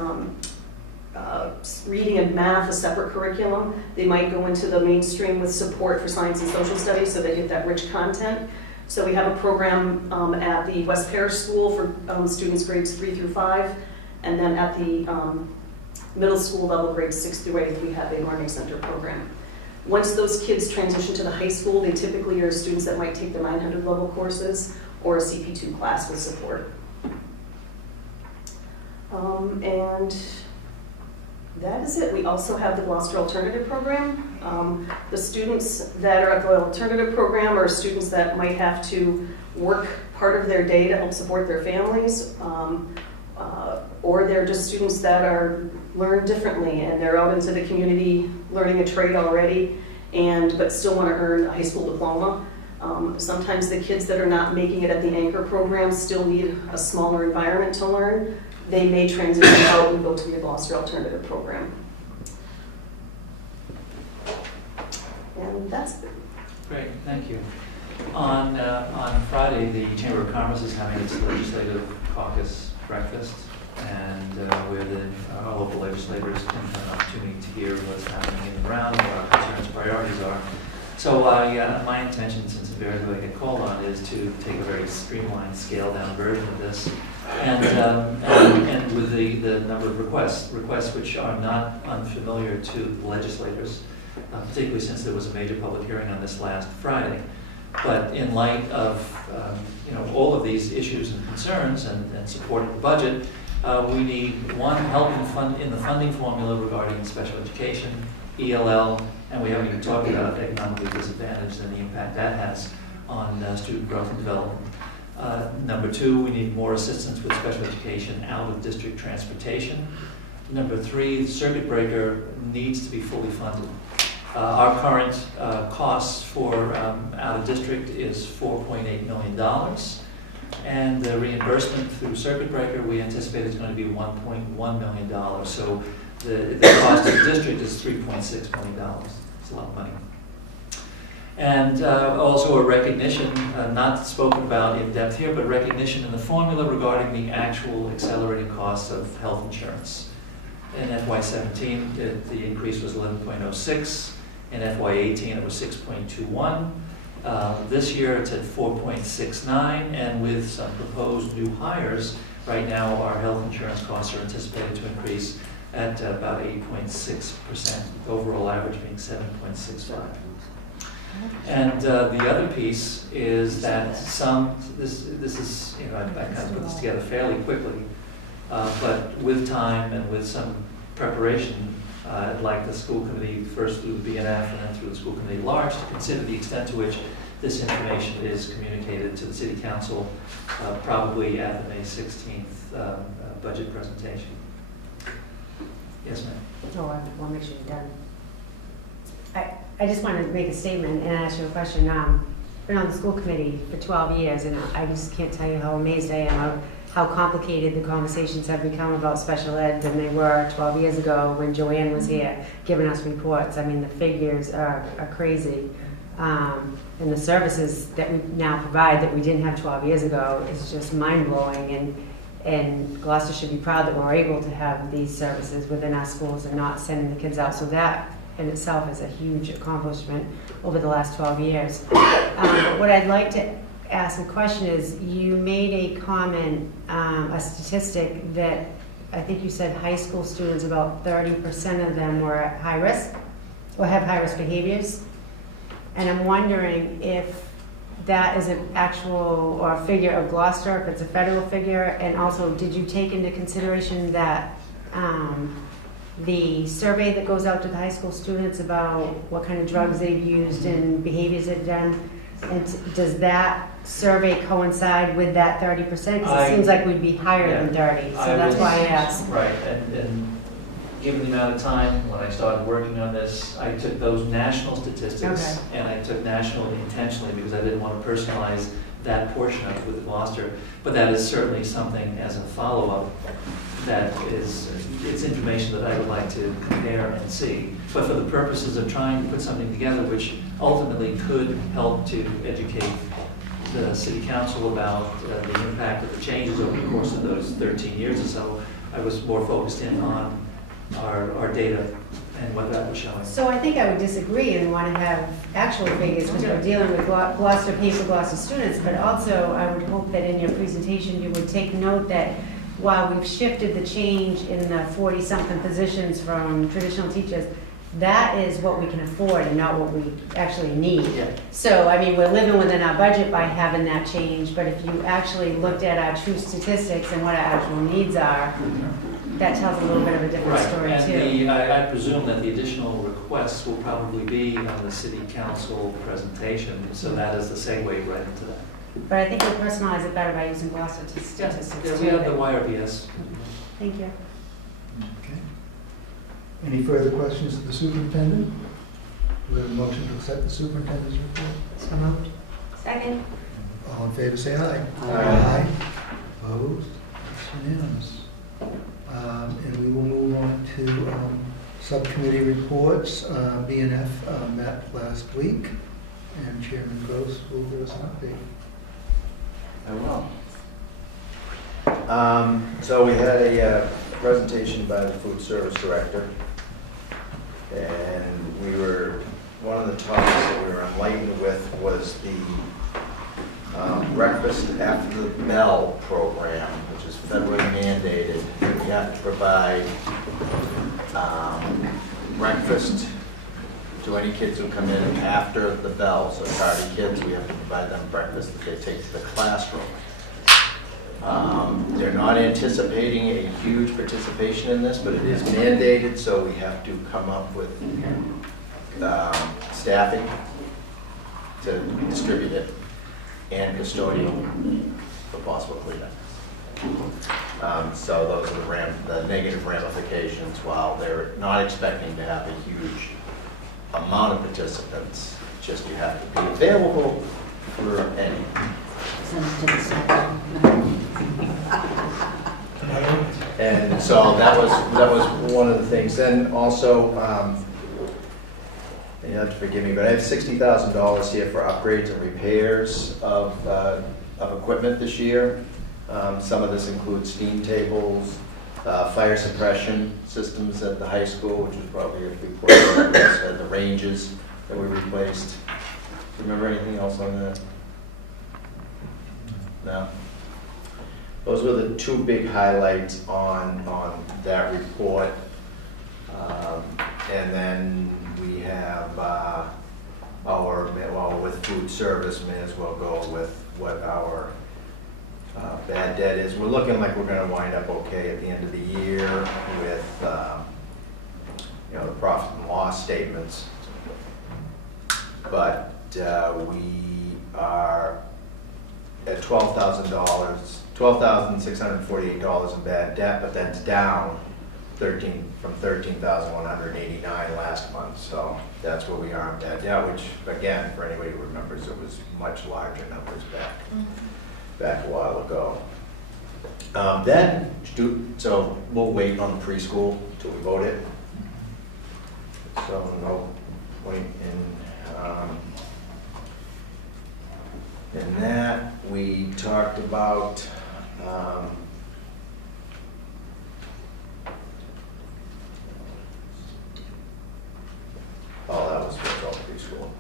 reading and math a separate curriculum. They might go into the mainstream with support for science and social studies so they get that rich content. So we have a program at the West Parish School for students grades 3 through 5, and then at the middle school level, grades 6 through 8, we have a learning center program. Once those kids transition to the high school, they typically are students that might take the 900 level courses or a CP2 class with support. And that is it. We also have the Gloucester Alternative Program. The students that are at the Alternative Program are students that might have to work part of their day to help support their families, or they're just students that learn differently and they're out into the community learning a trade already, but still want to earn a high school diploma. Sometimes the kids that are not making it at the Anchor program still need a smaller environment to learn. They may transition out and go to the Gloucester Alternative Program. And that's it. Great, thank you. On Friday, the Chamber of Commerce is having its legislative caucus breakfast, and where our local legislators can have an opportunity to hear what's happening in the round, what our concerns and priorities are. So my intention, since invariably I get called on, is to take a very streamlined, scaled-down version of this, and with the number of requests which are not unfamiliar to legislators. particularly since there was a major public hearing on this last Friday. But in light of all of these issues and concerns and supporting the budget, we need one, help in the funding formula regarding special education, ELL, and we haven't even talked about economically disadvantaged and the impact that has on student growth and development. Number two, we need more assistance with special education out of district transportation. Number three, the circuit breaker needs to be fully funded. Our current costs for out of district is $4.8 million. And the reimbursement through circuit breaker, we anticipate is going to be $1.1 million. So the cost of the district is $3.6 million. It's a lot of money. And also a recognition, not spoken about in depth here, but recognition in the formula regarding the actual accelerating costs of health insurance. In FY17, the increase was 11.06. In FY18, it was 6.21. This year, it's at 4.69, and with some proposed new hires, right now our health insurance costs are anticipated to increase at about 8.6%, the overall average being 7.65. And the other piece is that this is, I kind of put this together fairly quickly, but with time and with some preparation, I'd like the school committee, first through the BNF and then through the school committee at large, to consider the extent to which this information is communicated to the city council, probably at the May 16th budget presentation. Yes, ma'am. Oh, I want to make sure you're done. I just want to make a statement and ask you a question. I've been on the school committee for 12 years, and I just can't tell you how amazed I am of how complicated the conversations have become about special ed than they were 12 years ago when Joanne was here giving us reports. I mean, the figures are crazy. And the services that we now provide that we didn't have 12 years ago is just mind-blowing. And Gloucester should be proud that we're able to have these services within our schools and not sending the kids out. So that in itself is a huge accomplishment over the last 12 years. What I'd like to ask a question is, you made a comment, a statistic that I think you said high school students, about 30% of them were at high risk or have high risk behaviors. And I'm wondering if that is an actual or a figure of Gloucester, if it's a federal figure, and also did you take into consideration that the survey that goes out to the high school students about what kind of drugs they've used and behaviors they've done, and does that survey coincide with that 30%? Because it seems like we'd be higher than 30, so that's why I asked. Right, and given the amount of time when I started working on this, I took those national statistics and I took national intentionally because I didn't want to personalize that portion of it with Gloucester. But that is certainly something as a follow-up that is, it's information that I would like to compare and see. But for the purposes of trying to put something together which ultimately could help to educate the city council about the impact of the changes over the course of those 13 years or so, I was more focused in on our data and what that was showing. So I think I would disagree and want to have actual figures because we're dealing with Gloucester pays for Gloucester students, but also I would hope that in your presentation you would take note that while we've shifted the change in the 40-something positions from traditional teachers, that is what we can afford and not what we actually need. Yeah. So, I mean, we're living within our budget by having that change, but if you actually looked at our true statistics and what our actual needs are, that tells a little bit of a different story too. And I presume that the additional requests will probably be on the city council presentation, so that is the segue right into that. But I think we'll personalize it better by using Gloucester statistics Yeah, too. we have the YRBS. Thank you. Okay. Any further questions of the superintendent? Do we have a motion to accept the superintendent's report? So moved. Second. All in favor, say aye. Aye. Opposed? It's unanimous. And we will move on to subcommittee reports. BNF met last week, and Chairman Gross will give us an update. I will. So we had a presentation by the food service director, and one of the topics that we were enlightened with was the breakfast after the bell program, which is federally mandated. We have to provide breakfast to any kids who come in after the bell, so tardy kids, we have to provide them breakfast that they take to the classroom. They're not anticipating a huge participation in this, but it is mandated, so we have to come up with staffing to distribute it and custodial for possible cleanup. So those are the negative ramifications. While they're not expecting to have a huge amount of participants, just you have to be available for any. And so that was one of the things. Then also, you have to forgive me, but I have $60,000 here for upgrades and repairs of equipment this year. Some of this includes steam tables, fire suppression systems at the high school, which was probably a big portion of this, the ranges that we replaced. Do you remember anything else on that? No? Those were the two big highlights on that report. And then we have with food service, may as well go with what our bad debt is. We're looking like we're going to wind up okay at the end of the year with the profit and loss statements. But we are at $12,648 in bad debt, but that's down from 13,189 last month. So that's where we are in bad debt, which again, for anybody who remembers, it was much larger numbers back a while ago. So we'll wait on the preschool till we vote it. So no point in that. We talked about that was all preschool.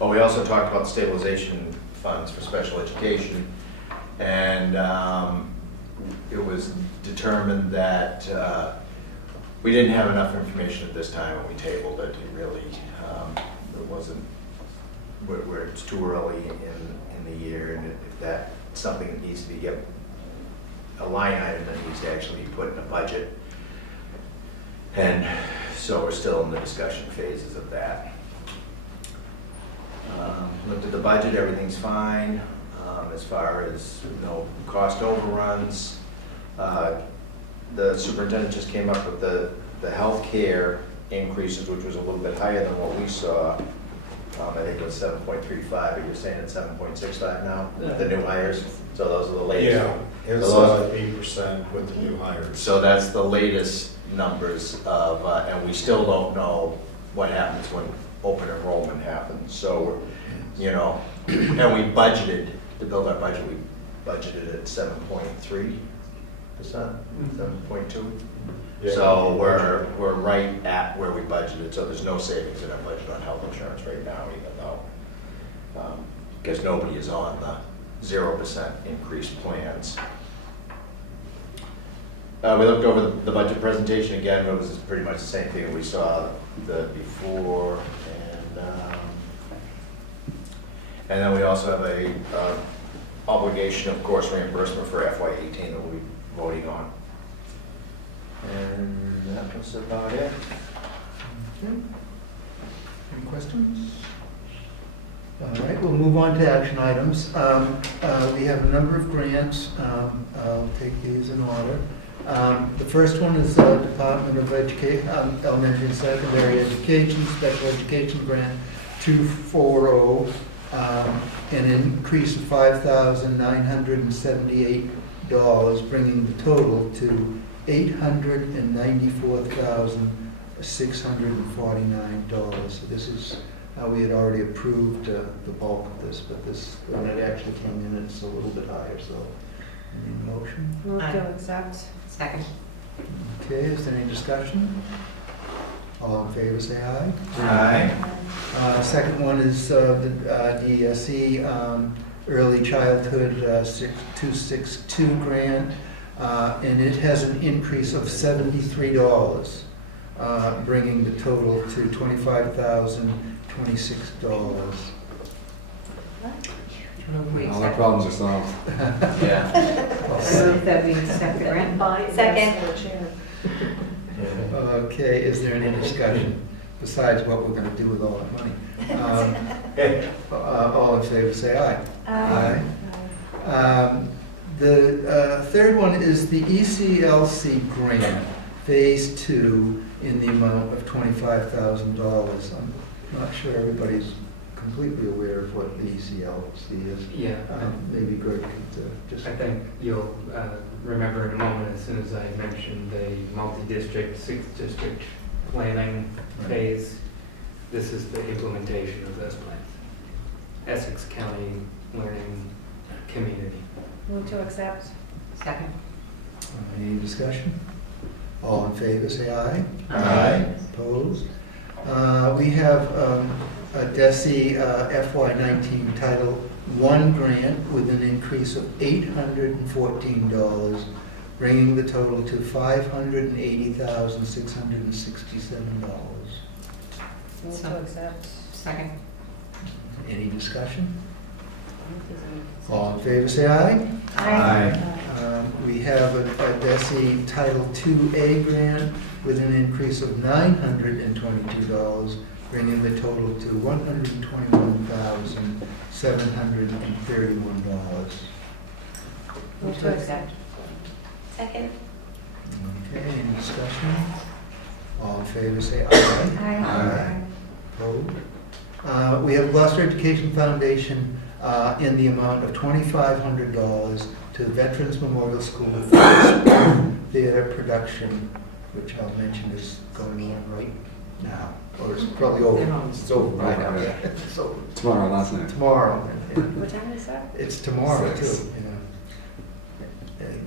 Oh, we also talked about stabilization funds for special education, and it was determined that we didn't have enough information at this time when we tabled it. It really, it wasn't, where it's too early in the year, and if that's something that needs to be a line item that needs to actually be put in a budget. And so we're still in the discussion phases of that. Looked at the budget, everything's fine. As far as no cost overruns. The superintendent just came up with the healthcare increases, which was a little bit higher than what we saw. I think it was 7.35, but you're saying it's 7.65 now, with the new hires? So those are the latest. Yeah, it's 8% with the new hires. So that's the latest numbers of, and we still don't know what happens when open enrollment happens. So, and we budgeted, to build our budget, we budgeted at 7.3%, 7.2%. Yeah. So we're right at where we budgeted, so there's no savings in our budget on health insurance right now, even though, because nobody is on the 0% increase plans. We looked over the budget presentation again. It was pretty much the same thing that we saw before, and then we also have a obligation of course reimbursement for FY18 that we'll be voting on. And that was about it. Okay. Any questions? All right, we'll move on to action items. We have a number of grants. I'll take these in order. The first one is Department of Elementary and Secondary Education, Special Education Grant 240, an increase of $5,978, bringing the total to $894,649. So this is, we had already approved the bulk of this, but this, when it actually came in, it's a little bit higher, so need a motion? Move to accept. Second. Okay, is there any discussion? All in favor, say aye. Aye. Second one is the DESE Early Childhood 262 grant, and it has an increase of $73. bringing the total to $25,026. All our problems are solved. Yeah. I move that we accept the grant. Second. Okay, is there any discussion besides what we're gonna do with all that money? All in favor, say aye. Aye. The third one is the ECLC grant, Phase 2, in the amount of $25,000. I'm not sure everybody's completely aware of what the ECLC is. Yeah. Maybe Greg could just... I think you'll remember in a moment, as soon as I mentioned the multi-district, six-district planning phase. This is the implementation of those plans. Essex County Learning Community. Move to accept. Second. Any discussion? All in favor, say aye. Aye. Opposed? We have a DESI FY19 Title I grant with an increase of $814, bringing the total to $580,667. Move to accept. Second. Any discussion? All in favor, say aye. Aye. We have a DESI Title IIA grant with an increase of $922, bringing the total to $121,731. Move to accept. Second. Okay, any discussion? All in favor, say aye. Aye. Opposed? We have Gloucester Education Foundation in the amount of $2,500 to the Veterans Memorial School theater production, which I'll mention is going on right now, or it's probably over. It's over right now. Yeah. It's over. Tomorrow, last night. Tomorrow. What time is that? It's tomorrow 6. too. And,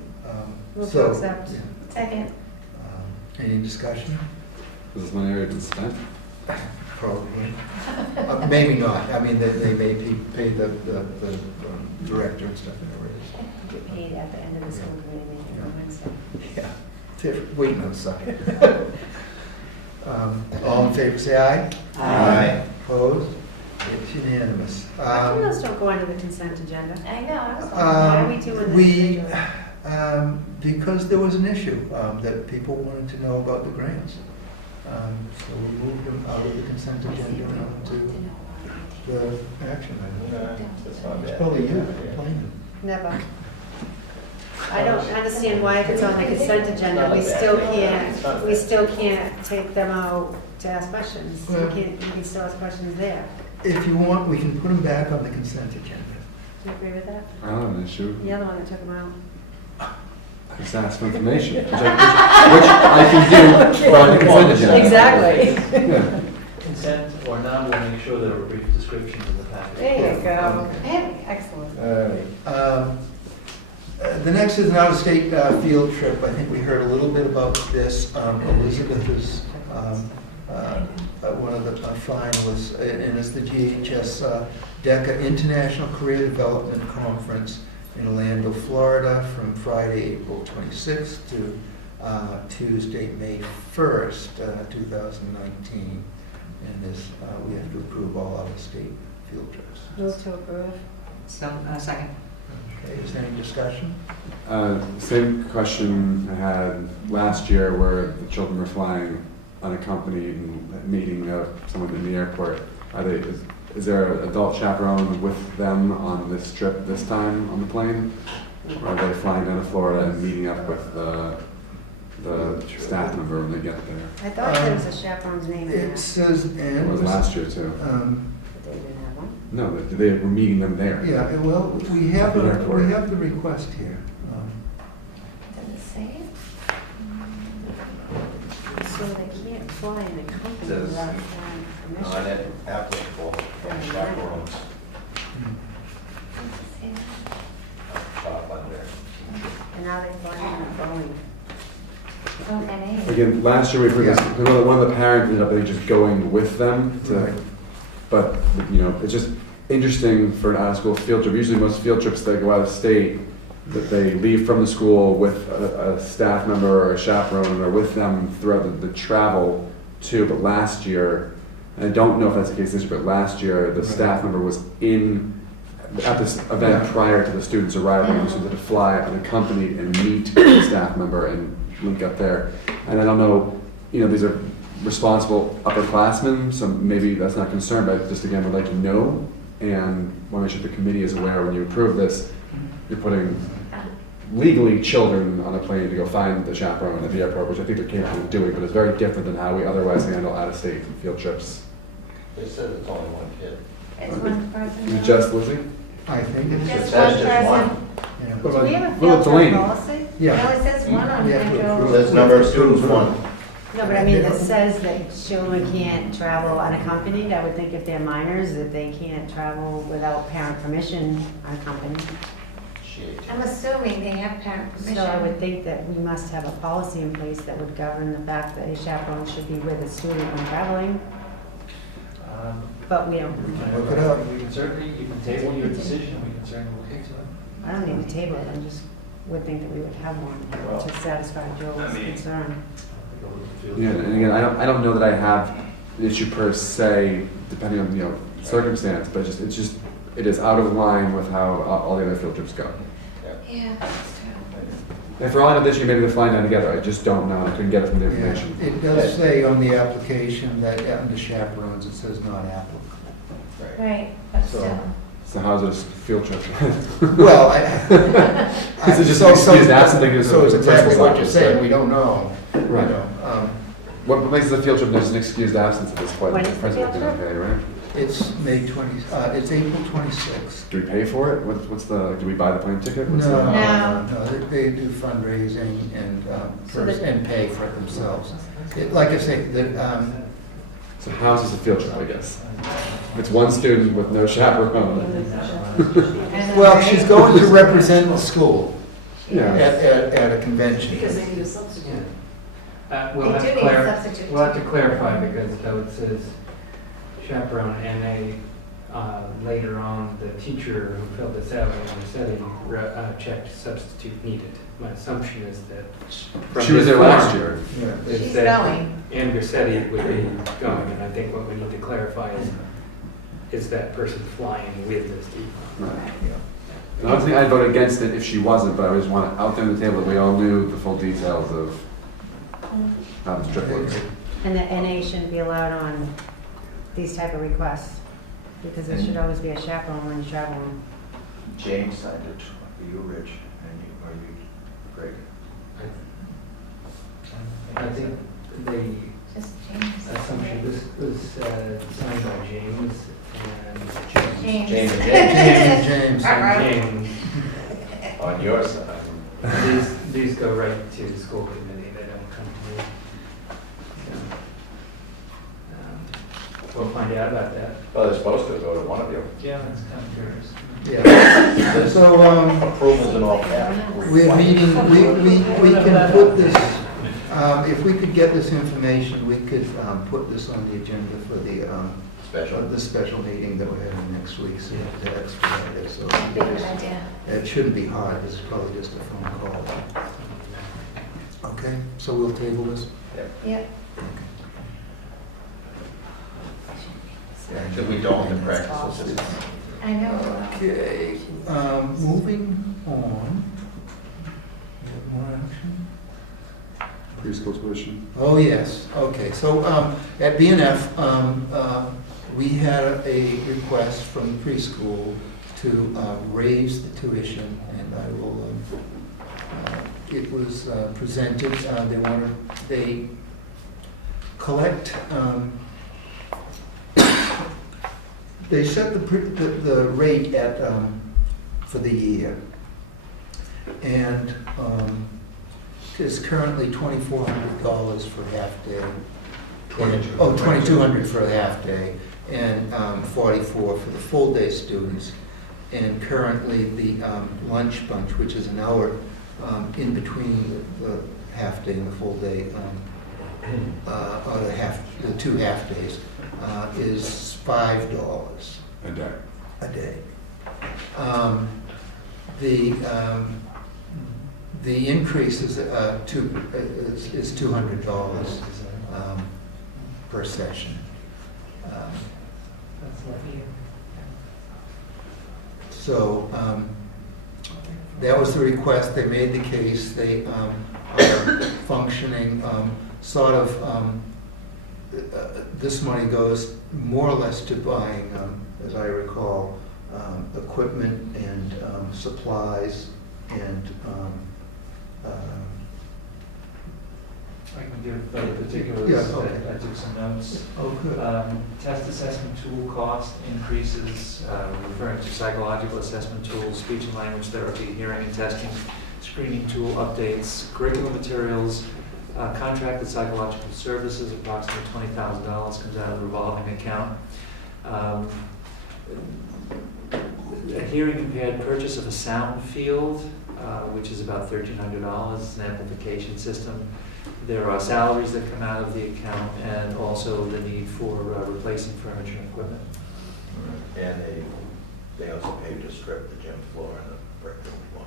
Move so, to accept. yeah. Second. Any discussion? Has this money already been spent? Probably. Maybe not. I mean, they may pay the director and stuff. Get paid at the end of the school committee meeting on Wednesday. Yeah, they're waiting on something. All in favor, say aye. Aye. Opposed? It's unanimous. How come those don't go under the consent agenda? I know, I was Why are we doing this? We, because there was an issue that people wanted to know about the grants. So we moved them out of the consent agenda and onto the action item. That's not It's bad. probably you complaining. Never. I don't understand why if it's on the consent agenda, we still can't take them out to ask questions. Well- You can still ask questions there. If you want, we can put them back on the consent agenda. Do you agree with that? I don't have an issue. You're the one that took them out. I just asked for information, which I can do on the consent agenda. Exactly. Yeah. Consent or not, we'll make sure that a brief description of the package. There you go. Excellent. The next is an out-of-state field trip. I think we heard a little bit about this. Elizabeth is one of the finalists, and it's the GHS DECA International Career Development Conference in Orlando, Florida, from Friday, April 26th to Tuesday, May 1st, 2019. And this, we have to approve all out-of-state field trips. Move to approve. Second. Okay, is there any discussion? Same question I had last year where the children were flying unaccompanied and meeting someone in the airport. Is there an adult chaperone with them on this trip this time on the plane? Or are they flying down to Florida and meeting up with the staff member when they get there? I thought there was a chaperone's name in It there. says, and It was last year too. But they didn't have one. No, they were meeting them there. yeah, well, we have At the airport. the request here. Does it say it? So they can't fly in the company Says- without flying permission. Not applicable for chaperones. Does it say it? Top under. And now they're flying in a Boeing. Okay. Again, last year we put this, one of the parents ended up I think, just going with them to, Right. but, it's just interesting for an out-of-school field trip. Usually most field trips that go out of state, that they leave from the school with a staff member or a chaperone or with them throughout the travel too. But last year, and I don't know if that's the case this year, but last year the staff member was at this event prior to the students arriving, and the students had to fly unaccompanied and meet the staff member and link up there. And I don't know, these are responsible upperclassmen, so maybe that's not a concern, but just again, would like to know, and want to make sure the committee is aware when you approve this, you're putting legally children on a plane to go find the chaperone at the airport, which I think they're capable of doing, but it's very different than how we otherwise handle out-of-state field trips. They said it's only one kid. It's one person. Is it just Lizzie? I think it's Just That's one just one. person. Yeah. Do we have a Well, field Delaney. trip policy? Yeah. No, it says one on Yeah. federal. Says number of students, one. No, but I mean, it says that children can't travel unaccompanied. I would think if they're minors, that they can't travel without parent permission unaccompanied. I'm assuming they have parent permission. So I would think that we must have a policy in place that would govern the fact that a chaperone should be with a student when traveling, but we don't. Look it up. We can certainly, you can table your decision, we can certainly look into it. I don't need to table it, I just would think that we would have one to satisfy Joel's concern. Yeah, and again, I don't know that I have an issue per se, depending on circumstance, but it is out of line with how all the other field trips go. Yeah, that's true. And for all I know, this year maybe they're flying down together. I just don't know. I couldn't get it from the information. It does say on the application that under chaperones, it says not applicable. Right, but So- still. So how's it a field trip? Well, Is it just an excused absence? So it's exactly what you're saying, we don't know. Right. What makes it a field trip? There's an excused absence at this point. When is the Principal field can trip? pay, right? It's it's April 26th. Do we pay for it? Do we buy the plane ticket? No, they do fundraising and, and pay for it themselves. Like I say, So how's this a field trip, I guess? It's one student with no chaperone. well, she's going to represent the school Yeah. at a convention. Because they need a substitute. We'll They have do to need a substitute. we'll have to clarify because though it says chaperone and later on, the teacher who filled this out when we said he checked substitute needed. My assumption is that. from She was this there last form, year. Yeah. is She's that going. Ann Grissetti would be going, and I think what we need to clarify is that person flying with this team. Right. And honestly, I'd vote against it if she wasn't, but I just want it out there on the table that we all knew the full details of how this trip works. And the NA shouldn't be allowed on these type of requests, because there should always be a chaperone when you're traveling. James signed it. Are you Rich? And are you Greg? I think the Just James. assumption, this was signed by James and James. James and James. James. James. On your side. These go right to the school committee, they don't come to me. So, we'll find out about that. Well, they're supposed to go to one of you. Yeah, that's kind of curious. Yeah. So, Approvals in all caps. we're meeting, we can put this, if we could get this information, we could put this on the agenda for the special meeting that we're having next week, so to expedite it. So Be a good idea. it shouldn't be hard, it's probably just a phone call. Okay, so we'll table this? Yep. Because we don't in practice. I know. Okay, moving on. We have more action? Preschool tuition. Oh, yes, okay, so at BNF, we had a request from the preschool to raise the tuition, and I will, it was presented, they collect, they set the rate at, for the year, and it's currently $2,400 for half day. Oh, $2,200 for a half day, and $44 for the full day students. And currently, the lunch bunch, which is an hour in between the half day and the full day, or the two half days, is $5 A day. a day. The increase is $200 per session. So that was the request. They made the case. They are functioning sort of. This money goes more or less to buying, as I recall, equipment and supplies and I can give the particulars. Yeah, okay. I took some notes. Oh, good. Test assessment tool cost increases, referring to psychological assessment tools, speech and language therapy, hearing and testing, screening tool updates, curriculum materials, contracted psychological services, approximately $20,000 comes out of the revolving account. A hearing impaired purchase of a sound field, which is about $1,300, it's an amplification system. There are salaries that come out of the account and also the need for replacing furniture and equipment. And they also paid to strip the gym floor and the brick floor.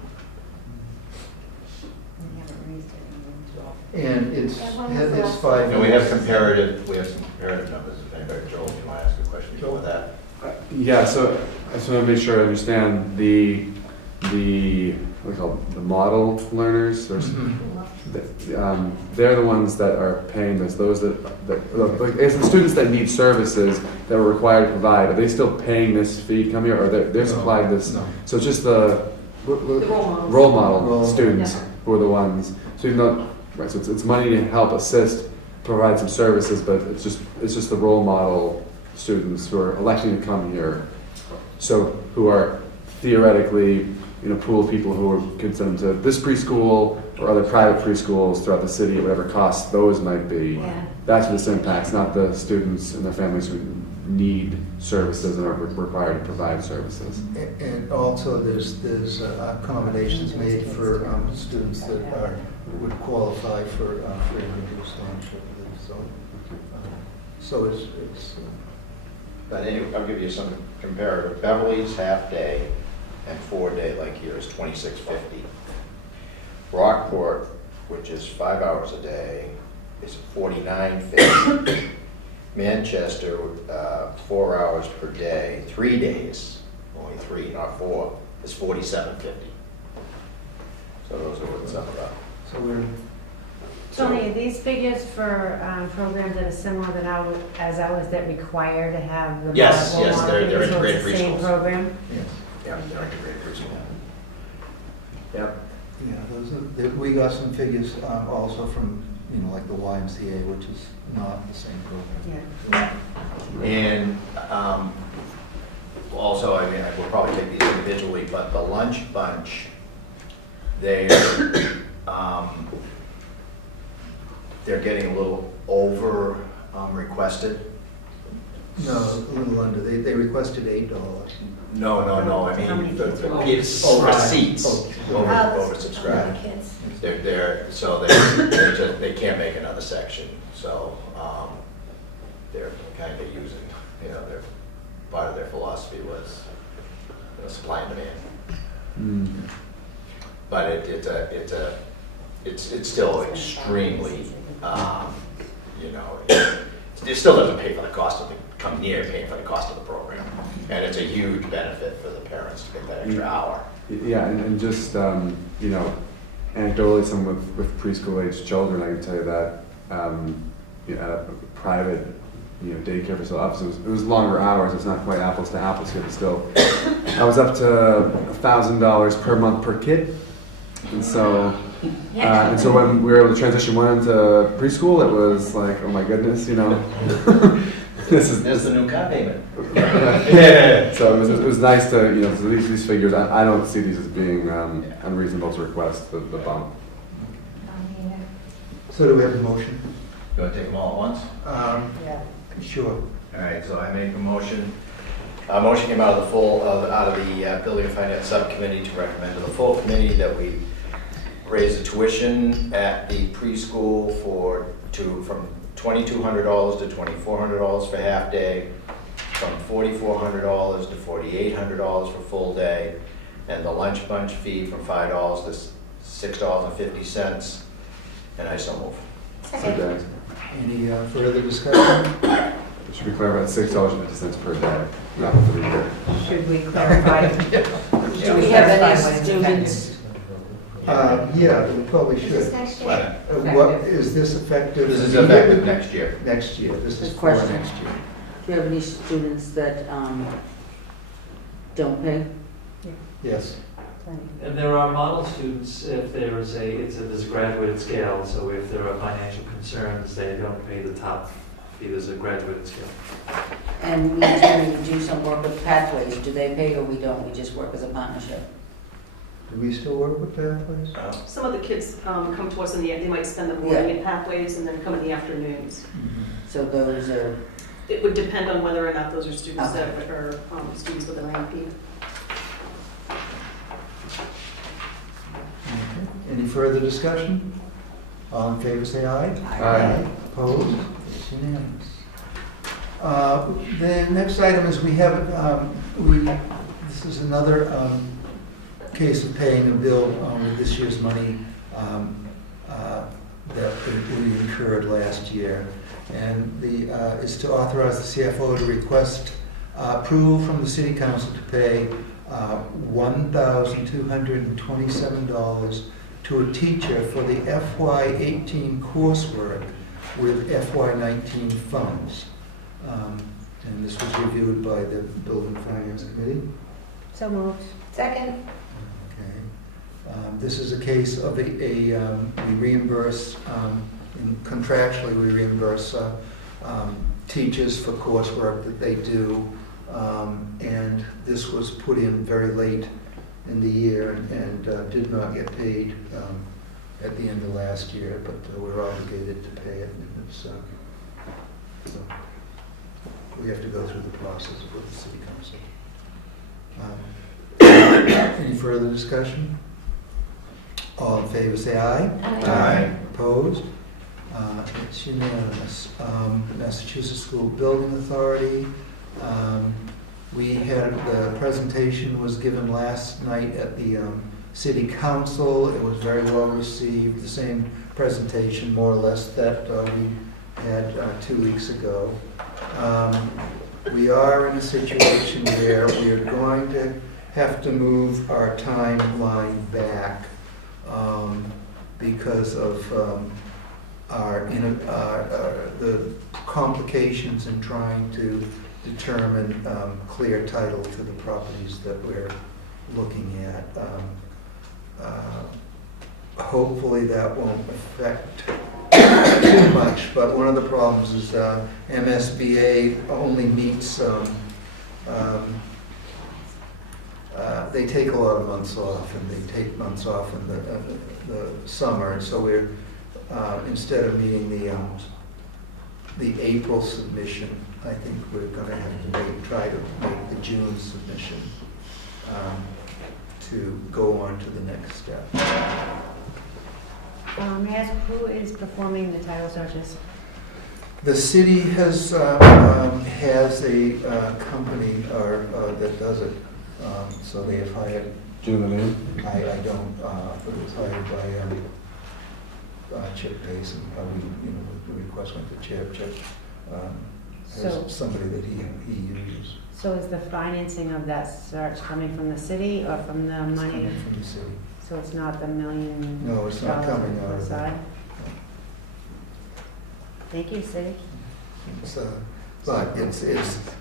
And it's 5 And we have some comparative numbers, if anybody, Joel, you might ask a question before that. Yeah, so I just want to make sure I understand the what do you call it, the model learners. There's, they're the ones that are paying this. Those that like, it's the students that need services that we're required to provide. Are they still paying this fee to come here, or they're supplied this? No. So it's just the role model students who are the ones. So even though, right, so it's money to help assist, provide some services, but it's just the role model students who are electing to come here. So who are theoretically, pool of people who could send them to this preschool or other private preschools throughout the city, whatever cost those might be. Yeah. That's what this impacts, not the students and their families who need services and are required to provide services. And also there's accommodations made for students that would qualify for free and reduced lunch. So it's But anyway, I'll give you some comparative. Beverly's half day and 4-day like here is $26.50. Rockport, which is 5 hours a day, is $49.50. Manchester, 4 hours per day, 3 days, only 3, not 4, is $47.50. So those are what's up about. So we're Tony, are these figures for programs that are similar as ours that require to have the Yes, model yes, they're model, so integrated it's the same preschools. program? yes. Yeah, they're integrated preschool. Yep. Yeah, we got some figures also from like the YMCA, which is not the same program. Yeah. And also, I mean, we'll probably take these individually, but the lunch bunch, they're getting a little over requested. No, a little under. They requested $8. No, I How many mean, the kids were kids over? seats, oversubscribed. So they can't make another section, so they're kind of using, their part of their philosophy was supply and demand. But it's still extremely, it still doesn't pay for the cost of coming here, paying for the cost of the program, and it's a huge benefit for the parents to get that extra hour. Yeah, and just anecdotally, someone with preschool age children, I can tell you that at a private daycare facility, it was longer hours. It's not quite apples to apples here, but still, I was up to $1,000 per month per kid, and so. And so when we were able to transition one into preschool, it was like, oh my goodness, There's the new car payment. So it was nice to, so these figures, I don't see these as being unreasonable to request the bump. So do we have a motion? You want to take them all at once? Yeah. Sure. All right, so I make a motion. A motion came out of the Building and Finance Subcommittee to recommend to the full committee that we raise the tuition at the preschool from $2,200 to $2,400 for half day, from $4,400 to $4,800 for full day, and the lunch bunch fee from $5 to $6.50, and I so move. Second. Any further discussion? Should be clear about $6.50 per day, not for the year. Should we clarify? Do we have any students? Yeah, we probably Is should. this next year? What, is this effective? This is effective next year. Next year, this is Good for question. next year. Do you have any students that don't pay? Yes. And there are model students if there's a graduated scale, so if there are financial concerns, they don't pay the top fee, there's a graduated scale. And we generally do some work with Pathways. Do they pay or we don't? We just work as a partnership? Do we still work with Pathways? Some of the kids come to us in they might spend the morning at Pathways and then come in the afternoons. So those are, It would depend on whether or not those are students Okay. that are students with an IEP. Okay. Any further discussion? All in favor, say aye. Aye. Opposed? It's unanimous. The next item is we have, this is another case of paying a bill with this year's money that we incurred last year. And is to authorize the CFO to request approval from the City Council to pay $1,227 to a teacher for the FY18 coursework with FY19 funds. And this was reviewed by the Building Finance Committee. So moved. Second. Okay. This is a case of we reimburse, contractually we reimburse teachers for coursework that they do. And this was put in very late in the year and did not get paid at the end of last year, but we're obligated to pay it. So we have to go through the process with the City Council. Any further discussion? All in favor, say aye. Aye. Opposed? It's unanimous. Massachusetts School Building Authority. We had, the presentation was given last night at the City Council. It was very well received. The same presentation, more or less, that we had 2 weeks ago. We are in a situation where we are going to have to move our timeline back because of the complications in trying to determine clear title to the properties that we're looking at. Hopefully that won't affect too much, but one of the problems is MSBA only meets, they take a lot of months off, and they take months off in the summer, and so we're, instead of meeting the April submission, I think we're going to have to try to make the June submission to go on to the next step. May I ask who is performing the title searches? The city has a company that does it, so they have hired. Do you know the name? I don't, but it was hired by Chip Basin. The request went to Chip. Has somebody that he uses. So is the financing of that search coming from the city or from the It's money? coming from the city. So it's not the $1 million? No, it's not coming out of side? that. Thank you, city. But it's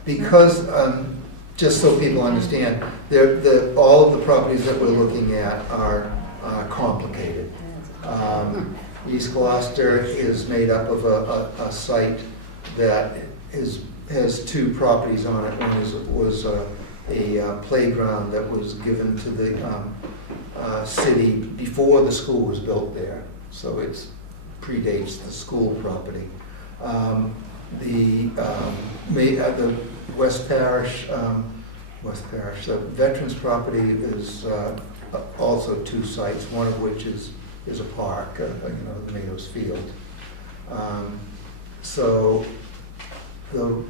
because, just so people understand, all of the properties that we're looking at are complicated. East Gloucester is made up of a site that has 2 properties on it. One was a playground that was given to the city before the school was built there, so it predates the school property. The West Parish, the Veterans property is also 2 sites, one of which is a park, the Meadows Field. So the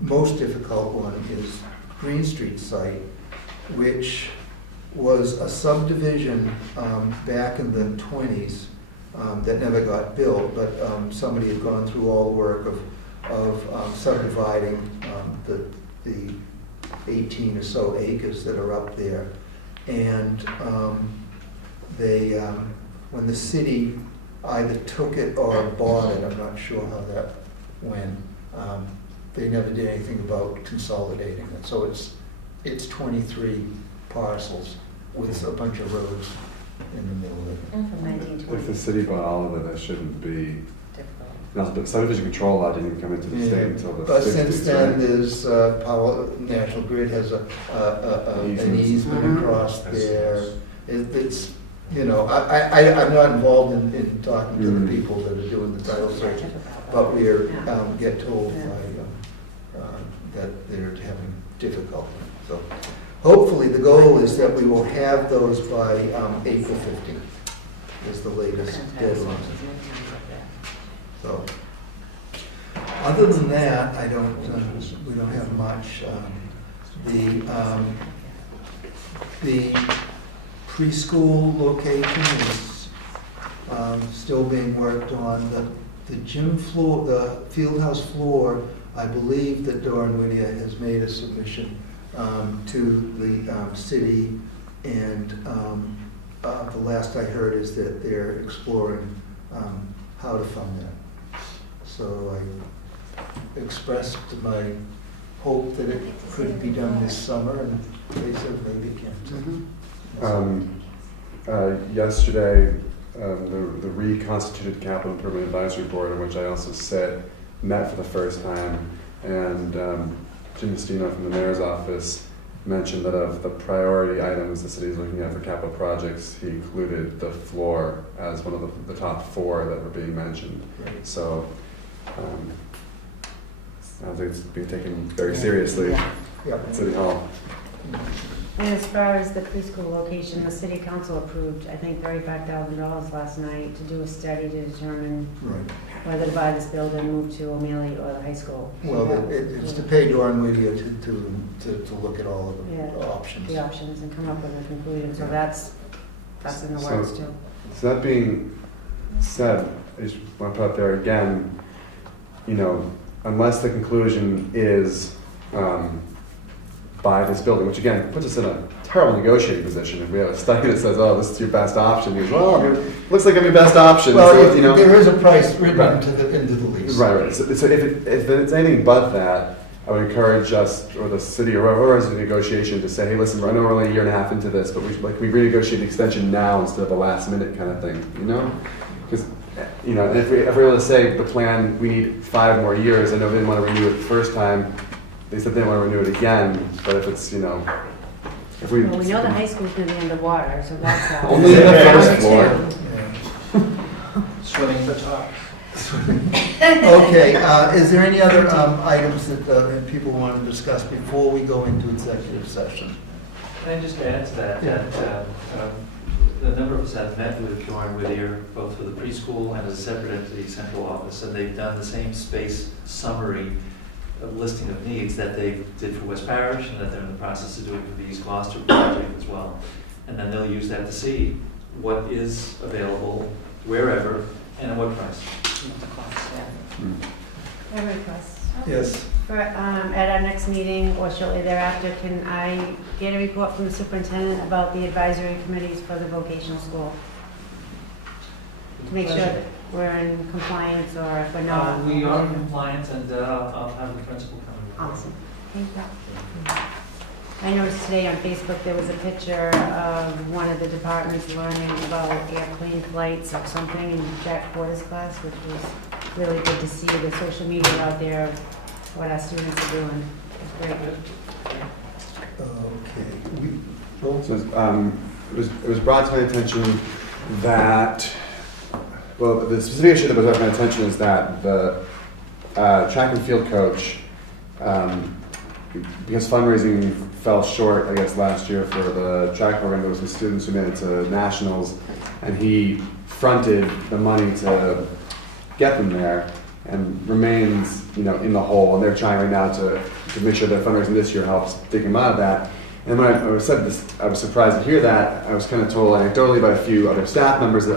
most difficult one is Green Street site, which was a subdivision back in the 20s that never got built, but somebody had gone through all the work of subdividing the 18 or so acres that are up there. And when the city either took it or bought it, I'm not sure how that went, they never did anything about consolidating it. So it's 23 parcels with a bunch of roads in the middle of it. From 1920. If the city bought all of it, that shouldn't be. No, the subdivision control law didn't even come into the state until the 60s. But since then, right? there's National Grid has an easement across there. It's, you know, I'm not involved in talking to the people that are doing the title search, but we're get told that they're having difficulty. So hopefully the goal is that we will have those by April 15th is the latest deadline. So, other than that, we don't have much. The preschool location is still being worked on. The gym floor, the field house floor, I believe that Doran Whittier has made a submission to the city, and the last I heard is that they're exploring how to fund that. So I expressed my hope that it could be done this summer, and they said maybe it can't. Yesterday, the reconstituted Capital Improvement Advisory Board, in which I also sat, met for the first time, and Jim Mastino from the mayor's office mentioned that of the priority items the city is looking at for capital projects, he included the floor as one of the top 4 that were being mentioned. Right. So I think it's being taken very seriously at City Hall. And as far as the preschool location, the city council approved, I think, $35,000 last night to do a study to determine whether to buy this building, move to O'Malley or the high school. Well, it's to pay Doran Whittier to look at all of the options. The options and come up with a conclusion. So that's in the works too. So that being said, I just want to put out there again, you know, unless the conclusion is buy this building, which again puts us in a terrible negotiating position. If we have a study that says, "Oh, this is your best option," he goes, "Well, I mean, looks like I'm your best option." Well, so, you know, there is a price written into the lease. Right. So if it's anything but that, I would encourage us or the city or whoever is in negotiation to say, "Hey, listen, I know we're only a year and a half into this, but we renegotiate the extension now instead of a last minute kind of thing." You know, because you know, and if we're able to say the plan, we need 5 more years. I know they didn't want to renew it the first time. They said they didn't want to renew it again, but if it's, you know, if we... Well, we know the high school's going to be underwater, so that's... Only the first floor. Swimming for top. Okay, is there any other items that people want to discuss before we go into executive session? Can I just add to that? Yeah. That a number of us have met with Doran Whittier, both for the preschool and as a separate entity central office, and they've done the same space summary listing of needs that they did for West Parish and that they're in the process of doing for the East Gloucester project as well. And then they'll use that to see what is available wherever and at what price. I have a request. Yes. For, at our next meeting or shortly thereafter, can I get a report from the superintendent about the advisory committees for the vocational school? To make sure that we're in compliance, or if we're not. We are in compliance, and I'll have the principal come in. Awesome. Thank you. I noticed today on Facebook there was a picture of one of the departments learning about airplane flights or something in Jack Porter's class, which was really good to see the social media out there of what our students are doing. It's very good. Okay. It was brought to my attention that, well, the specific issue that was brought to my attention is that the track and field coach, because fundraising fell short, I guess, last year for the track program, there was some students who made it to nationals, and he fronted the money to get them there, and remains, you know, in the hole. And they're trying right now to make sure that fundraising this year helps dig him out of that. And when I said this, I was surprised to hear that. I was kind of told anecdotally by a few other staff members that,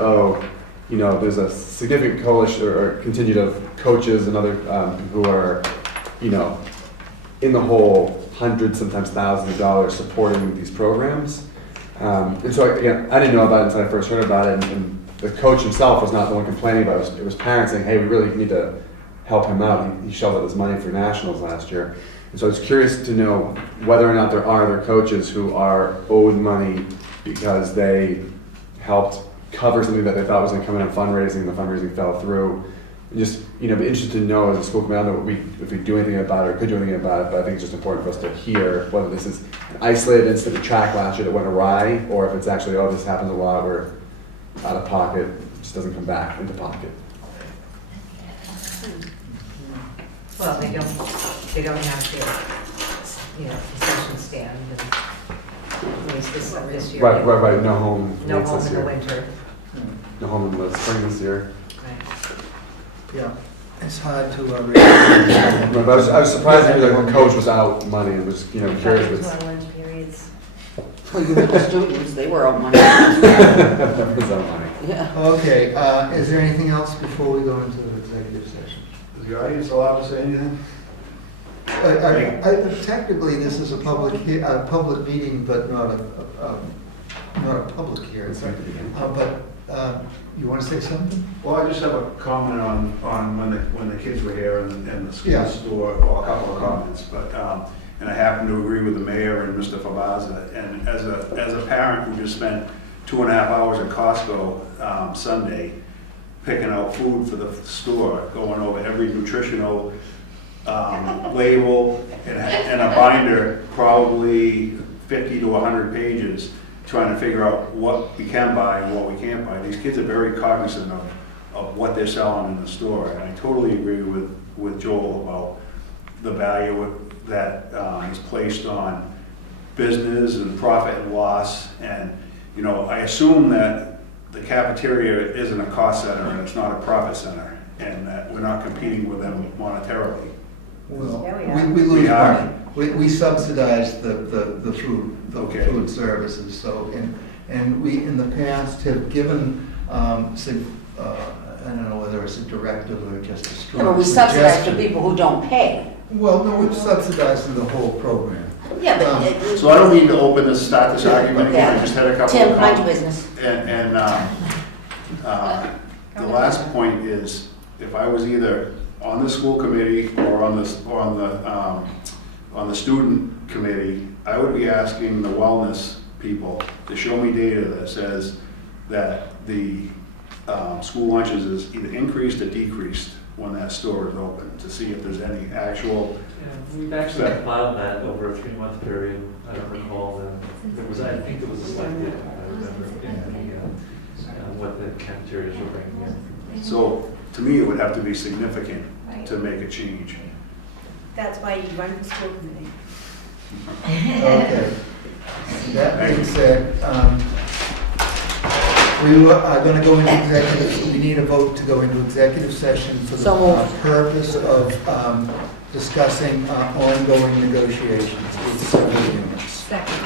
there's a significant coalition or contingent of coaches and other people who are, in the whole hundreds, sometimes thousands of dollars supporting these programs. And so, again, I didn't know about it until I first heard about it. And the coach himself was not the one complaining about it. It was parents saying, hey, we really need to help him out. He shelled out his money for nationals last year. And so I was curious to know whether or not there are other coaches who are owed money because they helped cover something that they thought was going to come in on fundraising, and the fundraising fell through. And just, be interested to know as a school committee, I don't know if we do anything about it or could do anything about it, but I think it's just important for us to hear whether this is an isolated incident of track last year that went awry, or if it's actually, this happens a lot where out of pocket just doesn't come back into pocket. Well, they don't have their, concession stand, and at least this year. Right, no home. No needs home this in the year. winter. No home in the spring this year. Right. Yeah, it's hard to. Right, but I was surprised that the coach was out money and was, curious. With lunch periods. Well, you were the students, they were out money. was out money. Yeah. Okay, is there anything else before we go into the executive session? Is the audience allowed to say anything? Technically, this is a public meeting, but not a public hearing. But you want to say something? Well, I just have a comment on when the kids were here and the school Yeah. store, well, a couple of comments, but, and I happen to agree with the mayor and Mr. Fabaza. And as a parent who just spent 2.5 hours at Costco Sunday, picking out food for the store, going over every nutritional label and a binder, probably 50 to 100 pages, trying to figure out what we can buy and what we can't buy. These kids are very cognizant of what they're selling in the store, and I totally agree with Joel about the value that is placed on business and profit and loss. And I assume that the cafeteria isn't a cost center and it's not a profit center, and that we're not competing with them monetarily. Well, Yeah, we lose We are. money. We subsidize the food, Okay. food services, so, and we in the past have given, I don't know whether it's a directive or just a strong But we subsidize for suggestion. people who don't pay. Well, no, we've subsidized the whole program. Yeah, but So I don't mean to start this argument again, I just had a couple Tim, of mind your comments. business. And the last point is, if I was either on the school committee or on the student committee, I would be asking the wellness people to show me data that says that the school lunches is either increased or decreased when that store is open, to see if there's any actual. Yeah, we've actually compiled that over a 3-month period. I don't recall I think there was a slight dip, I remember, in what the cafeterias were bringing in. So, to me, it would have to be significant to make a change. That's why you run the school committee. Okay. That being said, we are going to go into executive, we need a vote to go into executive session for the So moved. purpose of discussing ongoing negotiations with several units. Second.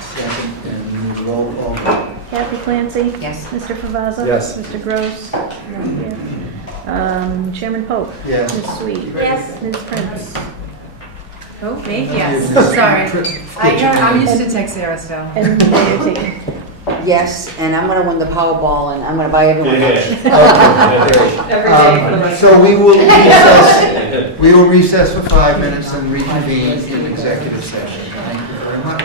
Second, and roll call. Kathy Clancy? Yes. Mr. Favazza? Yes. Mr. Gross? Not here. Chairman Pope? Yes. Ms. Sweet? Yes. Ms. Prince? Oh, me? You Yes, just- sorry. I'm used to Texera, so. And Mayor Tate? Yes, and I'm gonna win the Powerball, and I'm gonna buy everyone lunch. Every day for my. So we will recess for 5 minutes and reconvene in executive session. Thank you very much.